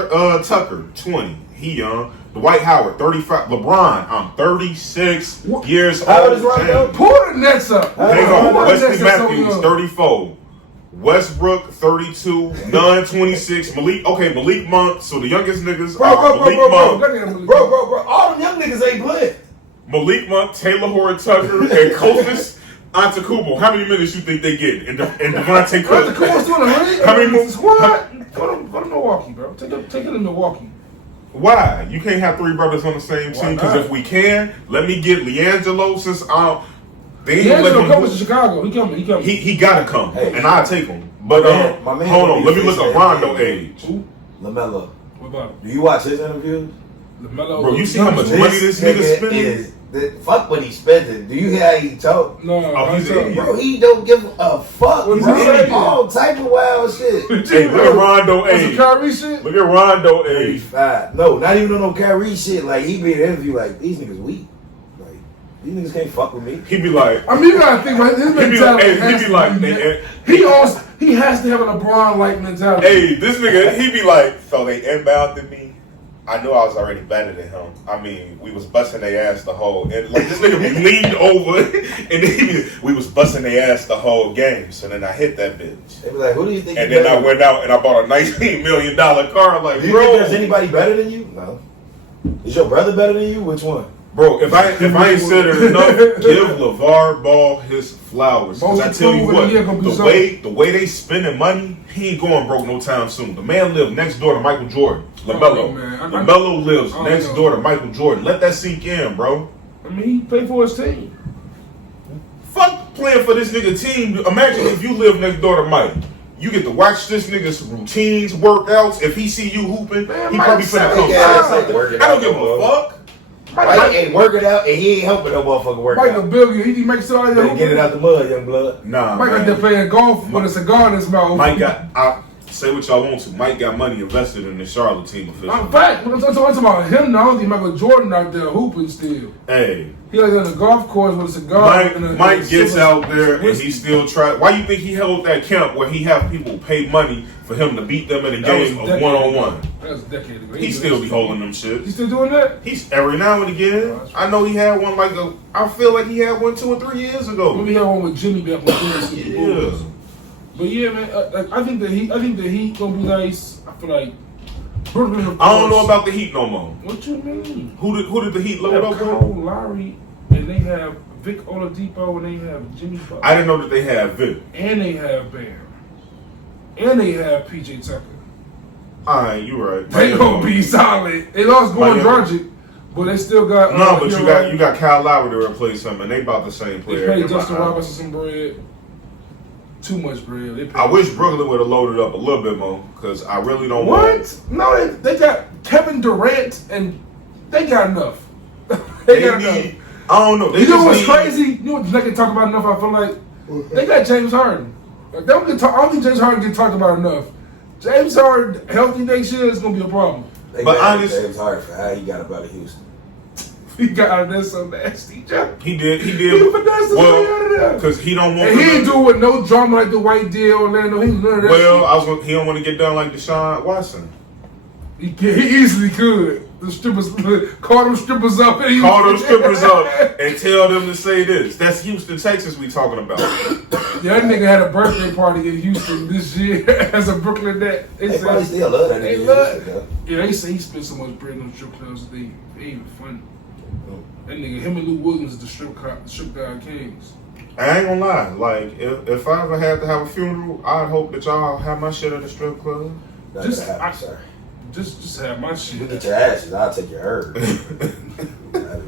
Tucker, 20. He young. Dwight Howard, 35. LeBron, I'm 36 years old. How old is Rondo? Pull the Nets up. Hang on. Wesley Matthews, 34. Westbrook, 32. Nunn, 26. Malik Monk. So the youngest niggas are Malik Monk. Bro. All them young niggas ain't playing. Malik Monk, Taylor Horton Tucker, and Kostas Antetokounmpo. How many minutes you think they get? And Devontae Cook. Antetokounmpo's doing a ring. How many moves? Squad? Go to Milwaukee, bro. Take it to Milwaukee. Why? You can't have 3 brothers on the same team, because if we can, let me get LiAngelo since they ain't let him come to Chicago. He coming. He gotta come, and I'll take him. But hold on, let me look at Rondo age. LaMelo. What about him? Do you watch his interviews? LaMelo. Bro, you see how much money this nigga spending? Fuck what he spending. Do you hear how he talk? No, bro, he don't give a fuck. What He's all type of wild shit. Hey, look at Rondo age. Kyrie shit? Look at Rondo age. 35. No, not even on no Kyrie shit. Like, he be in an interview like, these niggas weak. Like, these niggas can't fuck with me. He be like, I mean, you gotta think, right? His mentality he has to have a LeBron-like mentality. Hey, this nigga, he be like, so they inbounded me. I knew I was already better than him. I mean, we was busting their ass the whole, and like this nigga be leaned over, and then we was busting their ass the whole game. So then I hit that bitch. They be like, who do you think? And then I went out and I bought a $19 million car. Like, do you bro, think there's anybody better than you? No. Is your brother better than you? Which one? bro, if I ain't said it enough, give LeVar Ball his flowers. Because I tell you what, the way they spending money, he ain't going broke no time soon. The man lived next door to Michael Jordan. LaMelo lives next door to Michael Jordan. Let that sink in, bro. I mean, he played for his team. Fuck playing for this nigga team. Imagine if you live next door to Mike. You get to watch this nigga's routines, workouts. If he see you hooping, man, he probably finna come. I don't give a fuck. Mike ain't working out, and he ain't helping no motherfucker work Mike out. a billion. He makes sure Better get it out the mud, young blood. Nah, Mike out there playing golf with a cigar in his mouth. Mike got. Say what y'all want to. Mike got money invested in the Charlotte team officially. In fact, I'm talking about him now. I don't think Michael Jordan out there hooping still. Hey. He like on the golf course with a cigar. Mike gets out there and he still try. Why you think he held that camp where he have people pay money for him to beat them in a game of one-on-one? That was a decade ago. He still be holding them shit. He still doing that? He's every now and again. I know he had one I feel like he had one 2 or 3 years ago. Maybe he had one with Jimmy back when he Yeah. But yeah, man, I think the Heat gonna be nice. I feel like Brooklyn. I don't know about the Heat no more. What you mean? Who did the Heat load They up have Kyle with? Lowry, and they have Vic Oladipo, and they have Jimmy Butler. I didn't know that they had Vic. And they have Bam. And they have PJ Tucker. Alright, you right. They gonna be solid. They lost Goran Dragic, but they still got. No, but you got Kyle Lowry to replace him, and they about the same player. They paid Justin Robinson some bread. Too much bread. I wish Brooklyn would have loaded up a little bit more, because I really don't want. No, they got Kevin Durant, and they got enough. they got enough. I don't know. You know what's crazy? You know what they can talk about enough? I feel like they got James Harden. I don't think James Harden get talked about enough. James Harden healthy next year is gonna be a problem. But honestly, James Harden for how he got up out of Houston. He got out of there so nasty, Joe. He did. He finessed his way out of there. Because he don't want. And he ain't do it with no drama like the white deal. Orlando. He none of that. Well, he don't want to get done like Deshaun Watson. He easily could. The strippers call them strippers up. And and tell them to say this. That's Houston, Texas. We talking about. Yeah, that nigga had a birthday party in Houston this year as a Brooklyn net. They probably still love that nigga. Yeah, they say he spent so much bread on strip clubs. They ain't even funny. That nigga, him and Lou Williams is the strip guy kings. I ain't gonna lie. Like, if I ever had to have a funeral, I'd hope that y'all have my shit at the strip club. Just have my shit. You get your ashes, I'll take your herb.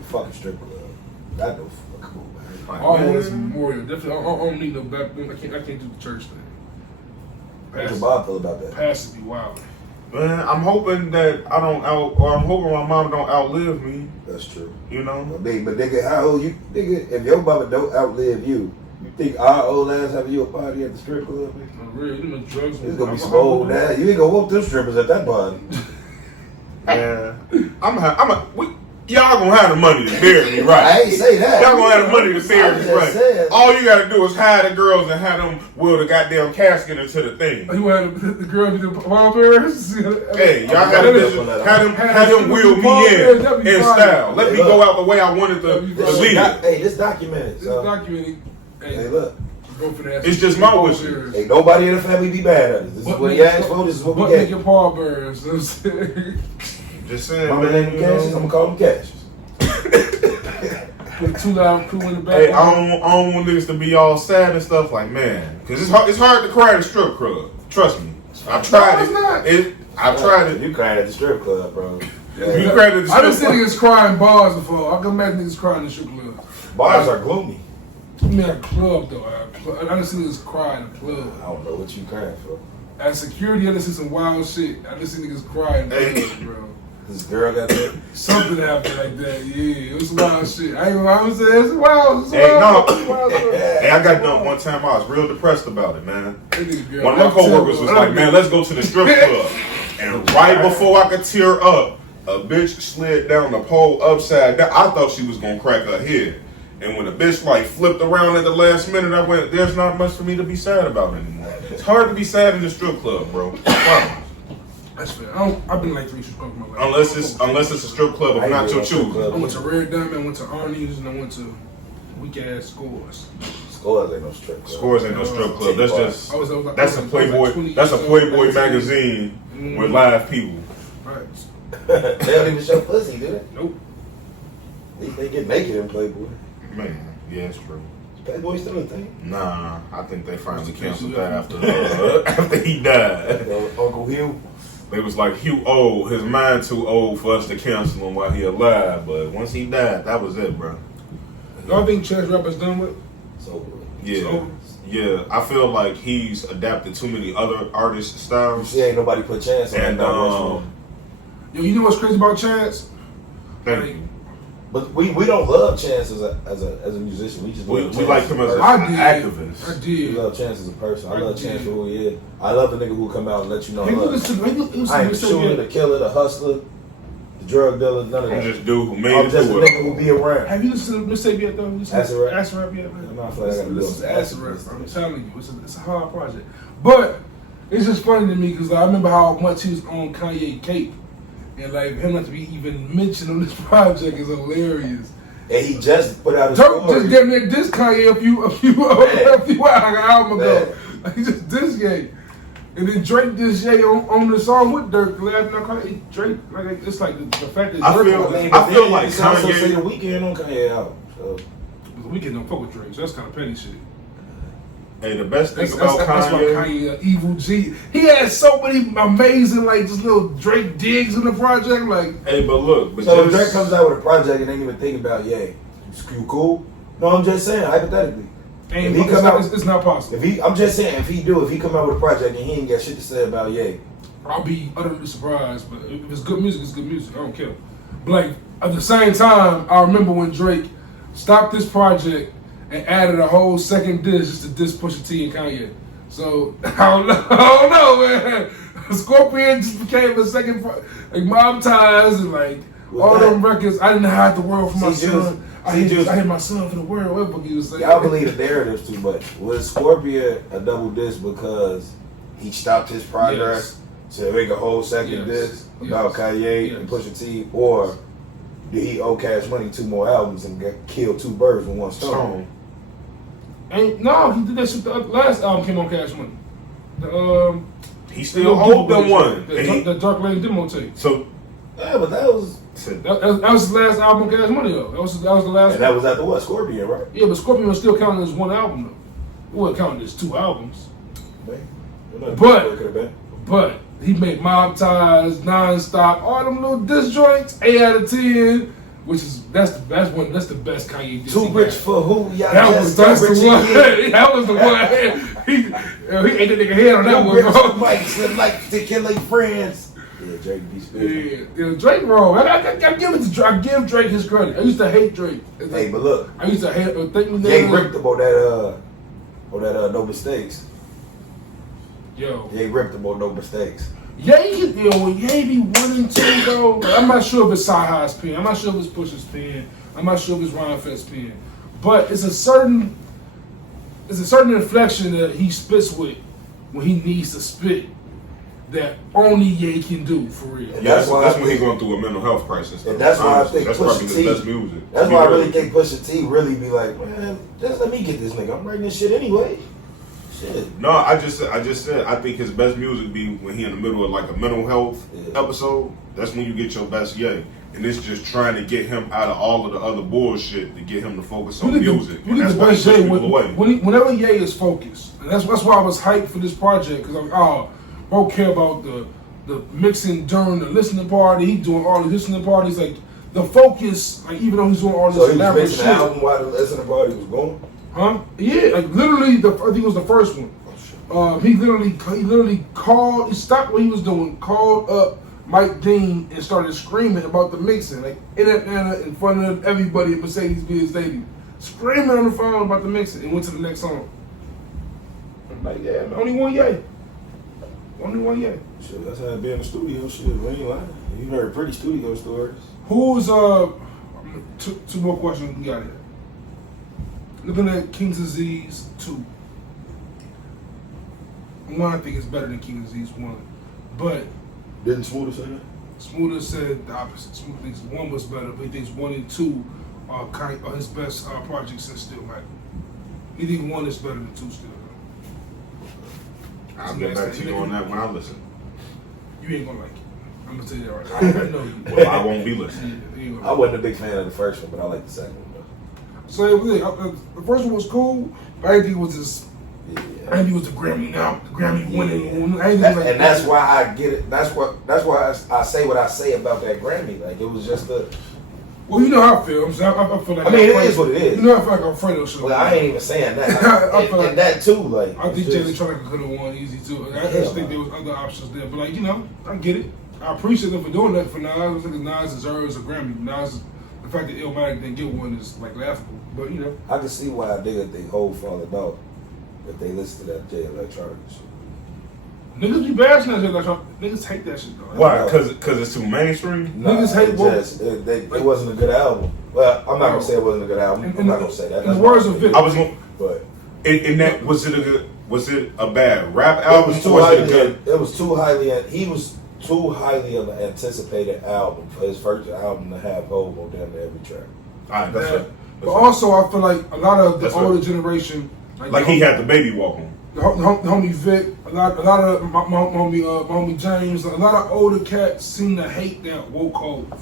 Fucking strip club. That no come on, man. Always memorial. Definitely, I don't need no back. I can't do the church thing. What's your Bob feel about that? Pastor be wild. Man, I'm hoping that I'm hoping my mom don't outlive me. That's true. You know? But nigga, how old you? Nigga, if your mama don't outlive you, you think our old ass having you a party at the strip club? Real, you know, drugs. It's gonna be some old now. You ain't gonna whoop them strippers at that party. Man, y'all gonna have the money to bury me, right? I ain't say that. Y'all gonna have the money to bury me, right? All you gotta do is hire the girls and have them wheel the goddamn casket into the thing. You want the girls do pallbearers? Hey, y'all have them wheel me in style. Let me go out the way I wanted to leave. Hey, this documented. This documented. Hey, look. It's just my wishes. Ain't nobody in the family be bad at it. This is what he asked for. This is what we get. Making pallbearers. Just saying. Mama name them Cashes. I'm gonna call them Cashes. With 2 Loud Crew in the back. Hey, I don't want niggas to be all sad and stuff like, man, because it's hard to cry at a strip club. Trust me. I tried it. I tried it. You cried at the strip club, bro. Yeah. You cried at the strip club. I done seen niggas crying bars before. I can imagine niggas crying in the strip club. Bars are gloomy. I mean, a club though. I done seen niggas cry in a club. I don't know what you crying for. At security, I done seen some wild shit. I done seen niggas cry in the club, bro. This girl got there? Something happened like that, yeah. It was wild shit. I ain't gonna say it's wild. It's wild. Hey, I got done one time. I was real depressed about it, man. One of my coworkers was like, man, let's go to the strip club. And right before I could tear up, a bitch slid down the pole upside down. I thought she was gonna crack her head. And when the bitch like flipped around at the last minute, I went, there's not much for me to be sad about anymore. It's hard to be sad in the strip club, bro. That's fair. I've been like 3 strip clubs in my life. Unless it's a strip club of not your choosing. I went to Red Diamond, I went to Arnie's, and I went to weak ass Scores. Scores ain't no strip club. Scores ain't no strip club. That's just that's a Playboy. That's a Playboy magazine with live people. Right. They don't even show pussy, do they? Nope. They get naked in Playboy. Man, yeah, it's true. Is Playboy still a thing? Nah, I think they finally canceled that after he died. Uncle Hugh. They was like, Hugh old, his mind too old for us to cancel him while he alive. But once he died, that was it, bro. Y'all think Chance Rapper's done with? So Yeah. Yeah, I feel like he's adapted too many other artist styles. see, ain't nobody put Chance on And that. Yo, you know what's crazy about Chance? Thank Like, you. But we don't love Chance as a musician. We just We love like him as an activist. I We did. love Chance as a person. I I love did. Chance for who he is. I love the nigga who come out and let you know. Hey, Look, listen, I ain't the shooter, the killer, the hustler, the drug dealer, none of I'm that. just dude who made I'm it just a to it. nigga who be around. Have you listened to Miss A yet, though? Acid Rap? Acid Rap yet, man? No, I feel like I gotta This do is it. Acid Rap. I'm telling you, it's a hard project. But it's just funny to me because I remember how much he was on Kanye Cape. And like him not to be even mentioned on this project is hilarious. And he just put out a Dirk story. just gave me a diss Kanye a few album ago. Like, he just diss Ye. And then Drake diss Ye on the song with Dirk. Laughing at Kanye. Drake, like it's like the fact that I Drake feel- was like, I feel like Kanye also Kanye- say the Weeknd on Kanye album. So the Weeknd don't fuck with Drake, so that's kind of petty shit. Hey, the best thing That's about why Kanye, Kanye Evil G. He had so many amazing like just little Drake digs in the project. Like, hey, but look, but so if just, Drake comes out with a project and ain't even think about, yeah, you cool? No, I'm just saying, hypothetically. and If he come out- it's not possible. I'm just saying, if he come out with a project and he ain't got shit to say about Ye, I'll be utterly surprised. But if it's good music, it's good music. I don't care. But like at the same time, I remember when Drake stopped this project and added a whole second disc just to diss Pusha T and Kanye. So I don't know, man. Scorpion just became a second, like Mob Ties and like all them records. I didn't hide the world from my son. I hid my son for the world. Whatever he was saying. y'all believe the narratives too much. Was Scorpion a double disc because he stopped his progress to make a whole second disc about Kanye and Pusha T, or did he owe Cash Money 2 more albums and kill 2 birds with one stone? And no, he did that shit. The last album came on Cash Money. he still owed them one. The Dark Lane demo tape. So Yeah, but that was That was his last album on Cash Money though. That was the last. and that was after what? Scorpion, right? Yeah, but Scorpion was still counting as one album though. It wasn't counting as 2 albums. But he made Mob Ties, Non-Stop, all them little diss joints, 8 out of 10, which is that's the best Kanye diss. Too rich for who? Y'all That's the one. That was the one. He ate that nigga head on that one, bro. Mike like to kill their friends. Yeah, Drake be spitting. Yeah, Drake wrong. I give Drake his credit. I used to hate Drake. Hey, but look, I used to hate. Jay ripped about that No Mistakes. Yo, Jay ripped about No Mistakes. Ye be 1 and 2 though. I'm not sure if it's Sci-Hi's pen. I'm not sure if it's Pusha's pen. I'm not sure if it's Ron Fest's pen. But it's a certain inflection that he spits with when he needs to spit that only Ye can do for real. And that's why when he's going through a mental health crisis. And that's why I think that's Pusha probably T. his best music. That's why I really think Pusha T really be like, man, just let me get this nigga. I'm writing this shit anyway. Shit. No, I just said I think his best music be when he in the middle of like a mental health episode. That's when you get your best Ye. And it's just trying to get him out of all of the other bullshit to get him to focus on music. And that's why he pushed people away. Whenever Ye is focused, and that's why I was hyped for this project because I'm like, oh, bro, care about the mixing during the listening party. He doing all the listening parties, like the focus, like even though he's doing all this So he was elaborate mixing shit. the album while the listening party was going? Huh? Yeah, like literally, I think it was the first one. He literally called. He stopped what he was doing, called up Mike Dean, and started screaming about the mixing, like in Atlanta, in front of everybody at Mercedes-Benz Stadium, screaming on the phone about the mixing, and went to the next song. I'm like, yeah, only one Ye. Only one Ye. Shit, that's how it be in the studio. Shit, we ain't lying. You heard pretty studio stories. Who's two more questions we got here. Looking at King's Disease 2. 1 I think is better than King's Disease 1. But Didn't Smoother say that? Smoother said the opposite. Smoother thinks 1 was better, but he thinks 1 and 2 are his best projects since Still Mac. He thinks 1 is better than 2 still. I'll get back to you on that when I listen. You ain't gonna like it. I'm gonna tell you that right now. I know you. Well, I won't be listening. Yeah, I wasn't a big fan of the first one, but I like the second one. So the first one was cool, but I didn't think it was just. Yeah. I didn't think it was the Grammy now. The Grammy winning. And that's why I get it. That's why I say what I say about that Grammy. Like it was just the. Well, you know how I feel. I feel like. I mean, it is what it is. You know, I feel like I'm afraid of shit. Well, I ain't even saying that. I feel like and that too, like. I think Jay Black could have won easy too. I just think there was other options there, but like I get it. I appreciate them for doing that for Nas. I think Nas deserves a Grammy. Nas, the fact that Illmatic didn't get one is like laughable. But I can see why a nigga think Hov falling out if they listen to that Jay Electronic shit. Niggas be bashing that Jay Electronic. Niggas hate that shit though. Why? Because it's too mainstream? Niggas hate it wasn't a good album. Well, I'm not gonna say it wasn't a good album. I'm not gonna say that. In the words of Vic, I was going. But in that, was it a bad rap album? It was too highly. He was too highly of an anticipated album for his first album to have Hov on damn near every track. All right, that's right. But also, I feel like a lot of the older generation, like he had the baby walk on. The homie Vic, a lot of my homie James, a lot of older cats seem to hate that woke Hov.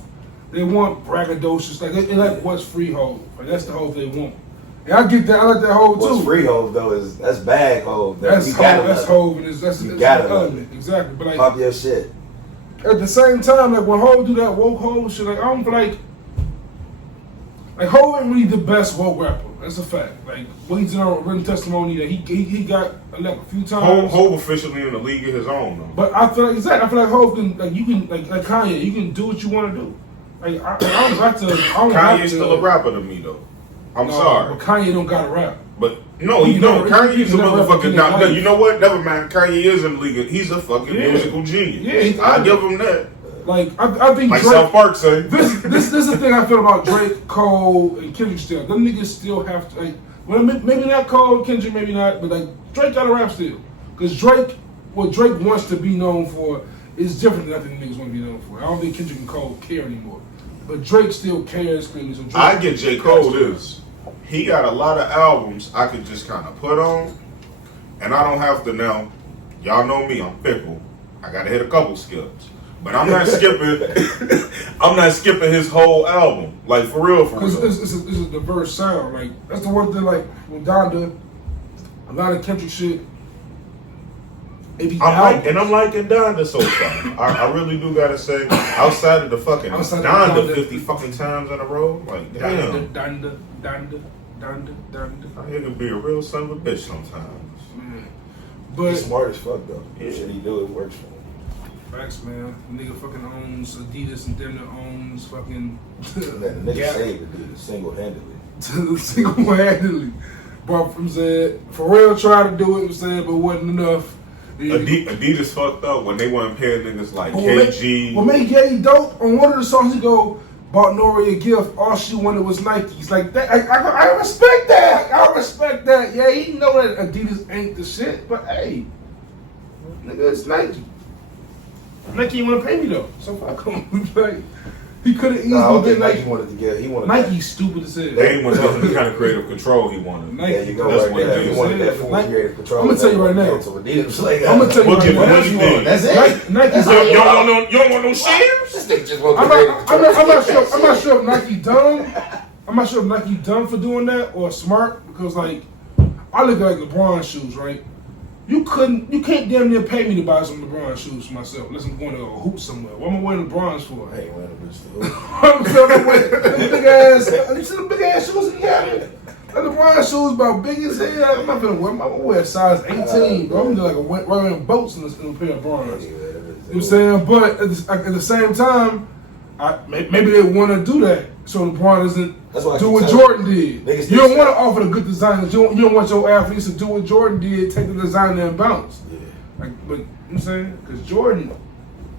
They want braggadocious, like they like what's free Hov. Like that's the Hov they want. And I get that. I like that Hov too. What's free Hov though is that's bag Hov. That's Hov, and that's an element. Exactly. But like pop your shit. At the same time, like when Hov do that woke Hov shit, like I don't feel like Hov ain't really the best woke rapper. That's a fact. Like when he's in our written testimony that he got elected a few times. Hov officially in the league of his own though. But I feel like Hov can like Kanye, you can do what you want to do. Like I don't have to. Kanye's still a rapper to me though. I'm sorry. But Kanye don't gotta rap. But no, he don't. Kanye's a motherfucking. You know what? Never mind. Kanye is in the league. He's a fucking musical genius. Yeah, I give him that. Like I think like Drake, South Park say. This is the thing I feel about Drake, Cole, and Kendrick still. Them niggas still have to well maybe not Cole, Kendrick maybe not, but like Drake gotta rap still. Cause what Drake wants to be known for is different than I think niggas want to be known for. I don't think Kendrick and Cole care anymore. But Drake still cares. So I get J. Cole this. He got a lot of albums I could just kind of put on, and I don't have to now. Y'all know me, I'm fickle. I gotta hit a couple skips. But I'm not skipping. I'm not skipping his whole album, like for real. Because it's a diverse sound. Like that's the one thing. Like when Donda, a lot of Kendrick shit. I'm liking Donda so far. I really do gotta say, outside of the fucking Donda 50 fucking times in a row, like damn. Donda. He can be a real son of a bitch sometimes. But he's smart as fuck though. Yeah. Shit he do, it works for him. Facts, man. Nigga fucking owns Adidas and then owns fucking. That nigga saved Adidas single-handedly. Single-handedly. But I'm saying, for real, tried to do it, I'm saying, but wasn't enough. Adidas fucked up when they weren't paying niggas like KG. What made Ye dope, on one of the songs he go, bought Nori a gift, all she wanted was Nikes. Like that, I respect that. I respect that. Yeah, he know that Adidas ain't the shit, but hey, nigga, it's Nike. Nike want to pay me though, so fuck him. Like, he could have easily been Nike. Wanted to get. He wanted Nike's stupid as hell. They ain't want the kind of creative control he wanted. Nike, there you go. That's right there. He wanted that full creative control. I'm gonna tell you right now. I'm gonna tell you right now. That's it. Nike's you don't want no shares? I'm not sure if Nike dumb. I'm not sure if Nike dumb for doing that or smart because like I look at like LeBron shoes, right? You can't damn near pay me to buy some LeBron shoes for myself unless I'm going to a hoop somewhere. What am I wearing LeBron's for? I ain't wearing them bitch to you see the big ass shoes he got? The LeBron shoes about big as hell. I'm not gonna wear size 18, bro. I'm like wearing boats in a pair of Bronze. You know what I'm saying? But at the same time, maybe they want to do that so LeBron doesn't do what Jordan did. You don't want to offer the good designers. You don't want your athletes to do what Jordan did, take the designer and bounce. Yeah. Like, but you know what I'm saying? Because Jordan,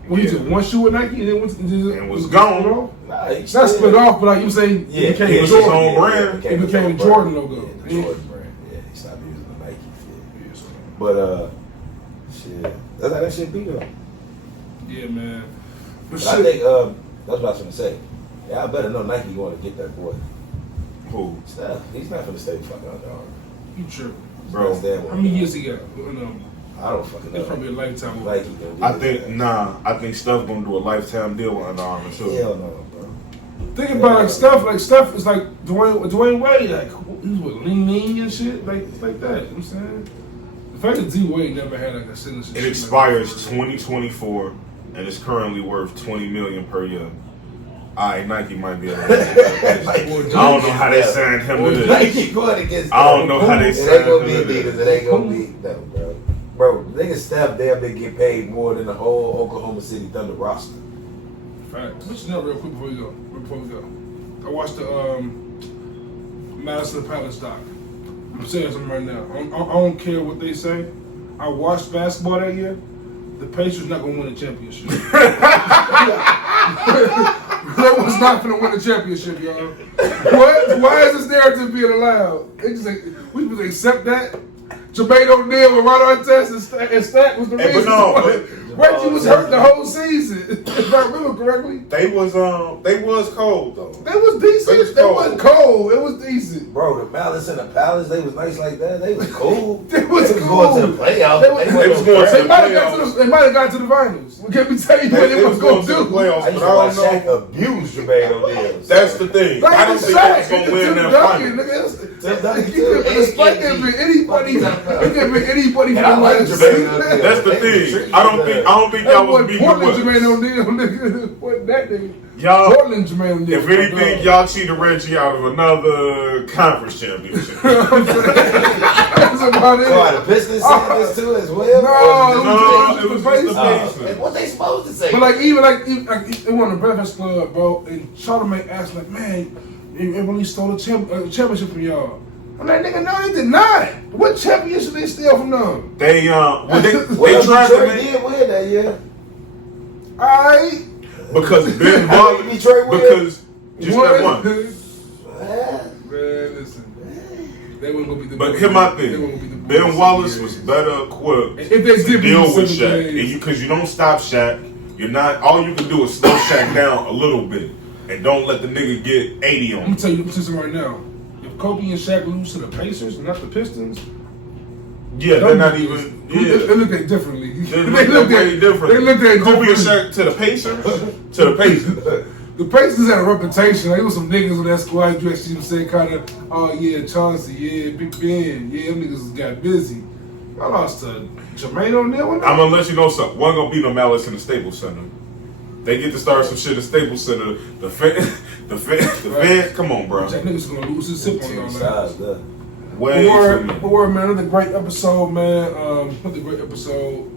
he took one shoe with Nike and then was gone. Not split off, but like you say, it became his own brand. It became the Jordan logo. The Jordan brand. Yeah, he stopped using the Nike shit. But shit, that's how that shit be though. Yeah, man. But I think that's what I was gonna say. Yeah, I better know Nike going to get that boy. Who? Steph. He's not gonna stay fucking Under Armour. You tripping. Bro. How many years he got? I don't fucking know. It's probably a lifetime. Nike I think Steph gonna do a lifetime deal with Under Armour too. Hell no, bro. Think about Steph is like Dwayne Wade, like he's with Ling and shit, like that. You know what I'm saying? The fact that D Wade never had like a signature. It expires 2024 and it's currently worth $20 million per year. Alright, Nike might be able to. I don't know how they signed him to this. Nike going against I don't know how they signed him to this. It ain't gonna be them, bro. Bro, niggas Steph damn near get paid more than the whole Oklahoma City Thunder roster. Fact. Listen up real quick before we go. I watched the Madison Palace doc. I'm saying something right now. I don't care what they say. I watched basketball that year. The Pacers not gonna win a championship. They was not gonna win a championship, y'all. What? Why is this narrative being allowed? They just like, we would accept that. Jermaine O'Neal with Ron Artest and Stack was the reason. Reggie was hurt the whole season. If I remember correctly. They was cold though. They was decent. They wasn't cold. It was decent. Bro, the Malice and the Palace, they was nice like that. They was cool. They was cool. Going to the playoffs. They might have got to the finals. Can't be telling you what they was going to do. Playoffs, I used to watch Shaq abuse Jermaine O'Neal. That's the thing. I don't think they was gonna win that finals. It could be anybody. It could be anybody from the last season. That's the thing. I don't think y'all was beating Portland the Jermaine O'Neal, nigga. What that nigga? Y'all, Portland Jermaine O'Neal. if anything, y'all cheated Reggie out of another conference championship. That's about it. So the Pistons said this too as well? No, it was just the Pacers. What they supposed to say? But like even they won the Breakfast Club, bro, and Charlamagne asked like, man, they really stole the championship from y'all. I'm like, nigga, no, they did not. What championship they steal from them? They they tried Detroit to did win that year. Alright. because Ben Wallace Detroit win? because just that one. Man, listen. They weren't gonna be the But best. here's my They weren't gonna be the thing. best Ben Wallace years. was better equipped If they to did deal beat with 7 Shaq, days. because you don't stop Shaq. You're not. All you can do is slow Shaq down a little bit, and don't let the nigga get 80 on I'm him. gonna tell you something right now. If Kobe and Shaq lose to the Pacers and not the Pistons, Yeah, they're not even. They Yeah, look at it differently. they look way different. They looked at it Kobe and differently. Shaq to the Pacers. To the Pacers. The Pacers had a reputation. Like, it was some niggas on that squad dress. You said kind of, oh yeah, Chauncey, yeah, Big Ben, yeah, them niggas got busy. I lost to Jermaine O'Neal. I'm gonna let you know something. One gonna beat no Malice in the Staples Center. They get to start some shit at Staples Center. The fans, come on, bro. That nigga's gonna lose his sip on y'all, man. Way too many. Word, man. Another great episode, man. Another great episode.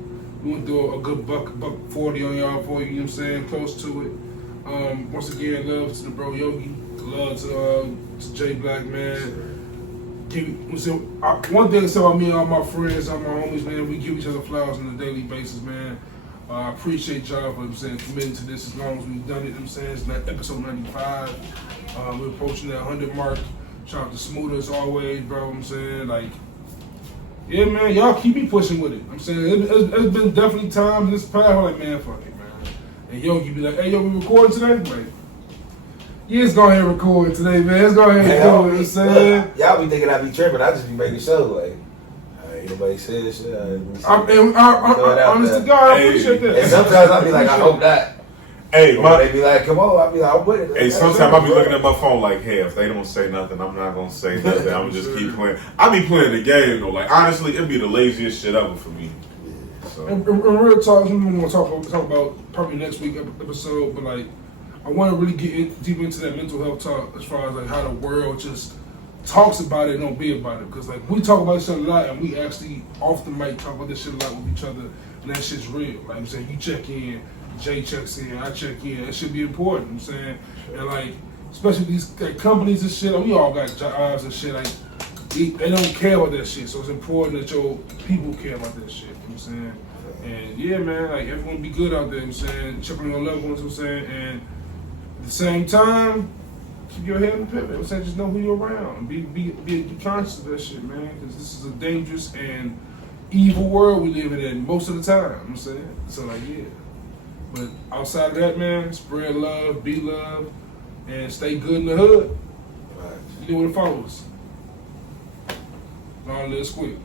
We went through a good buck 40 on y'all for you. You know what I'm saying? Close to it. Once again, love to the bro Yogi. Love to Jay Black, man. One thing I said about me and all my friends, all my homies, man, we give each other flowers on a daily basis, man. I appreciate y'all for committing to this as long as we've done it. I'm saying it's like episode 95. We're approaching that 100 mark. Shout out to Smooth as always, bro. I'm saying, like, yeah, man, y'all keep me pushing with it. I'm saying it's been definitely times in this past. I'm like, man, fuck it, man. And Yogi be like, hey, yo, we recording today? Like, yeah, let's go ahead and record today, man. Let's go ahead and do it. You know what I'm saying? Y'all be thinking I be tripping. I just be making show like, ain't nobody said this shit. Honest to God, I appreciate that. And sometimes I be like, I hope not. Hey, they be like, come on. I be like, I'm with it. Hey, sometimes I be looking at my phone like, hey, if they don't say nothing, I'm not gonna say nothing. I'm gonna just keep playing. I be playing the game though. Like honestly, it'd be the laziest shit ever for me. So. In real talk, we're gonna talk about probably next week episode, but like, I want to really get deep into that mental health talk as far as like how the world just talks about it and don't be about it. Because like we talk about this shit a lot, and we actually off the mic talk about this shit a lot with each other, and that shit's real. Like I'm saying, you check in. Jay checks in, I check in. That should be important. You know what I'm saying, and like, especially these like, companies and shit. Like, we all got jobs and shit. Like, they don't care about that shit. So it's important that your people care about that shit. You know what I'm saying, and yeah, man, like everyone be good out there. You know what I'm saying, check on your loved ones. You know what I'm saying, and at the same time, keep your head in the pivot. You know what I'm saying, just know who you're around. Be conscious of that shit, man, because this is a dangerous and evil world we live in most of the time. You know what I'm saying, so like, yeah. But outside of that, man, spread love, be love, and stay good in the hood. Right. You know what it follows. Long live Squeak.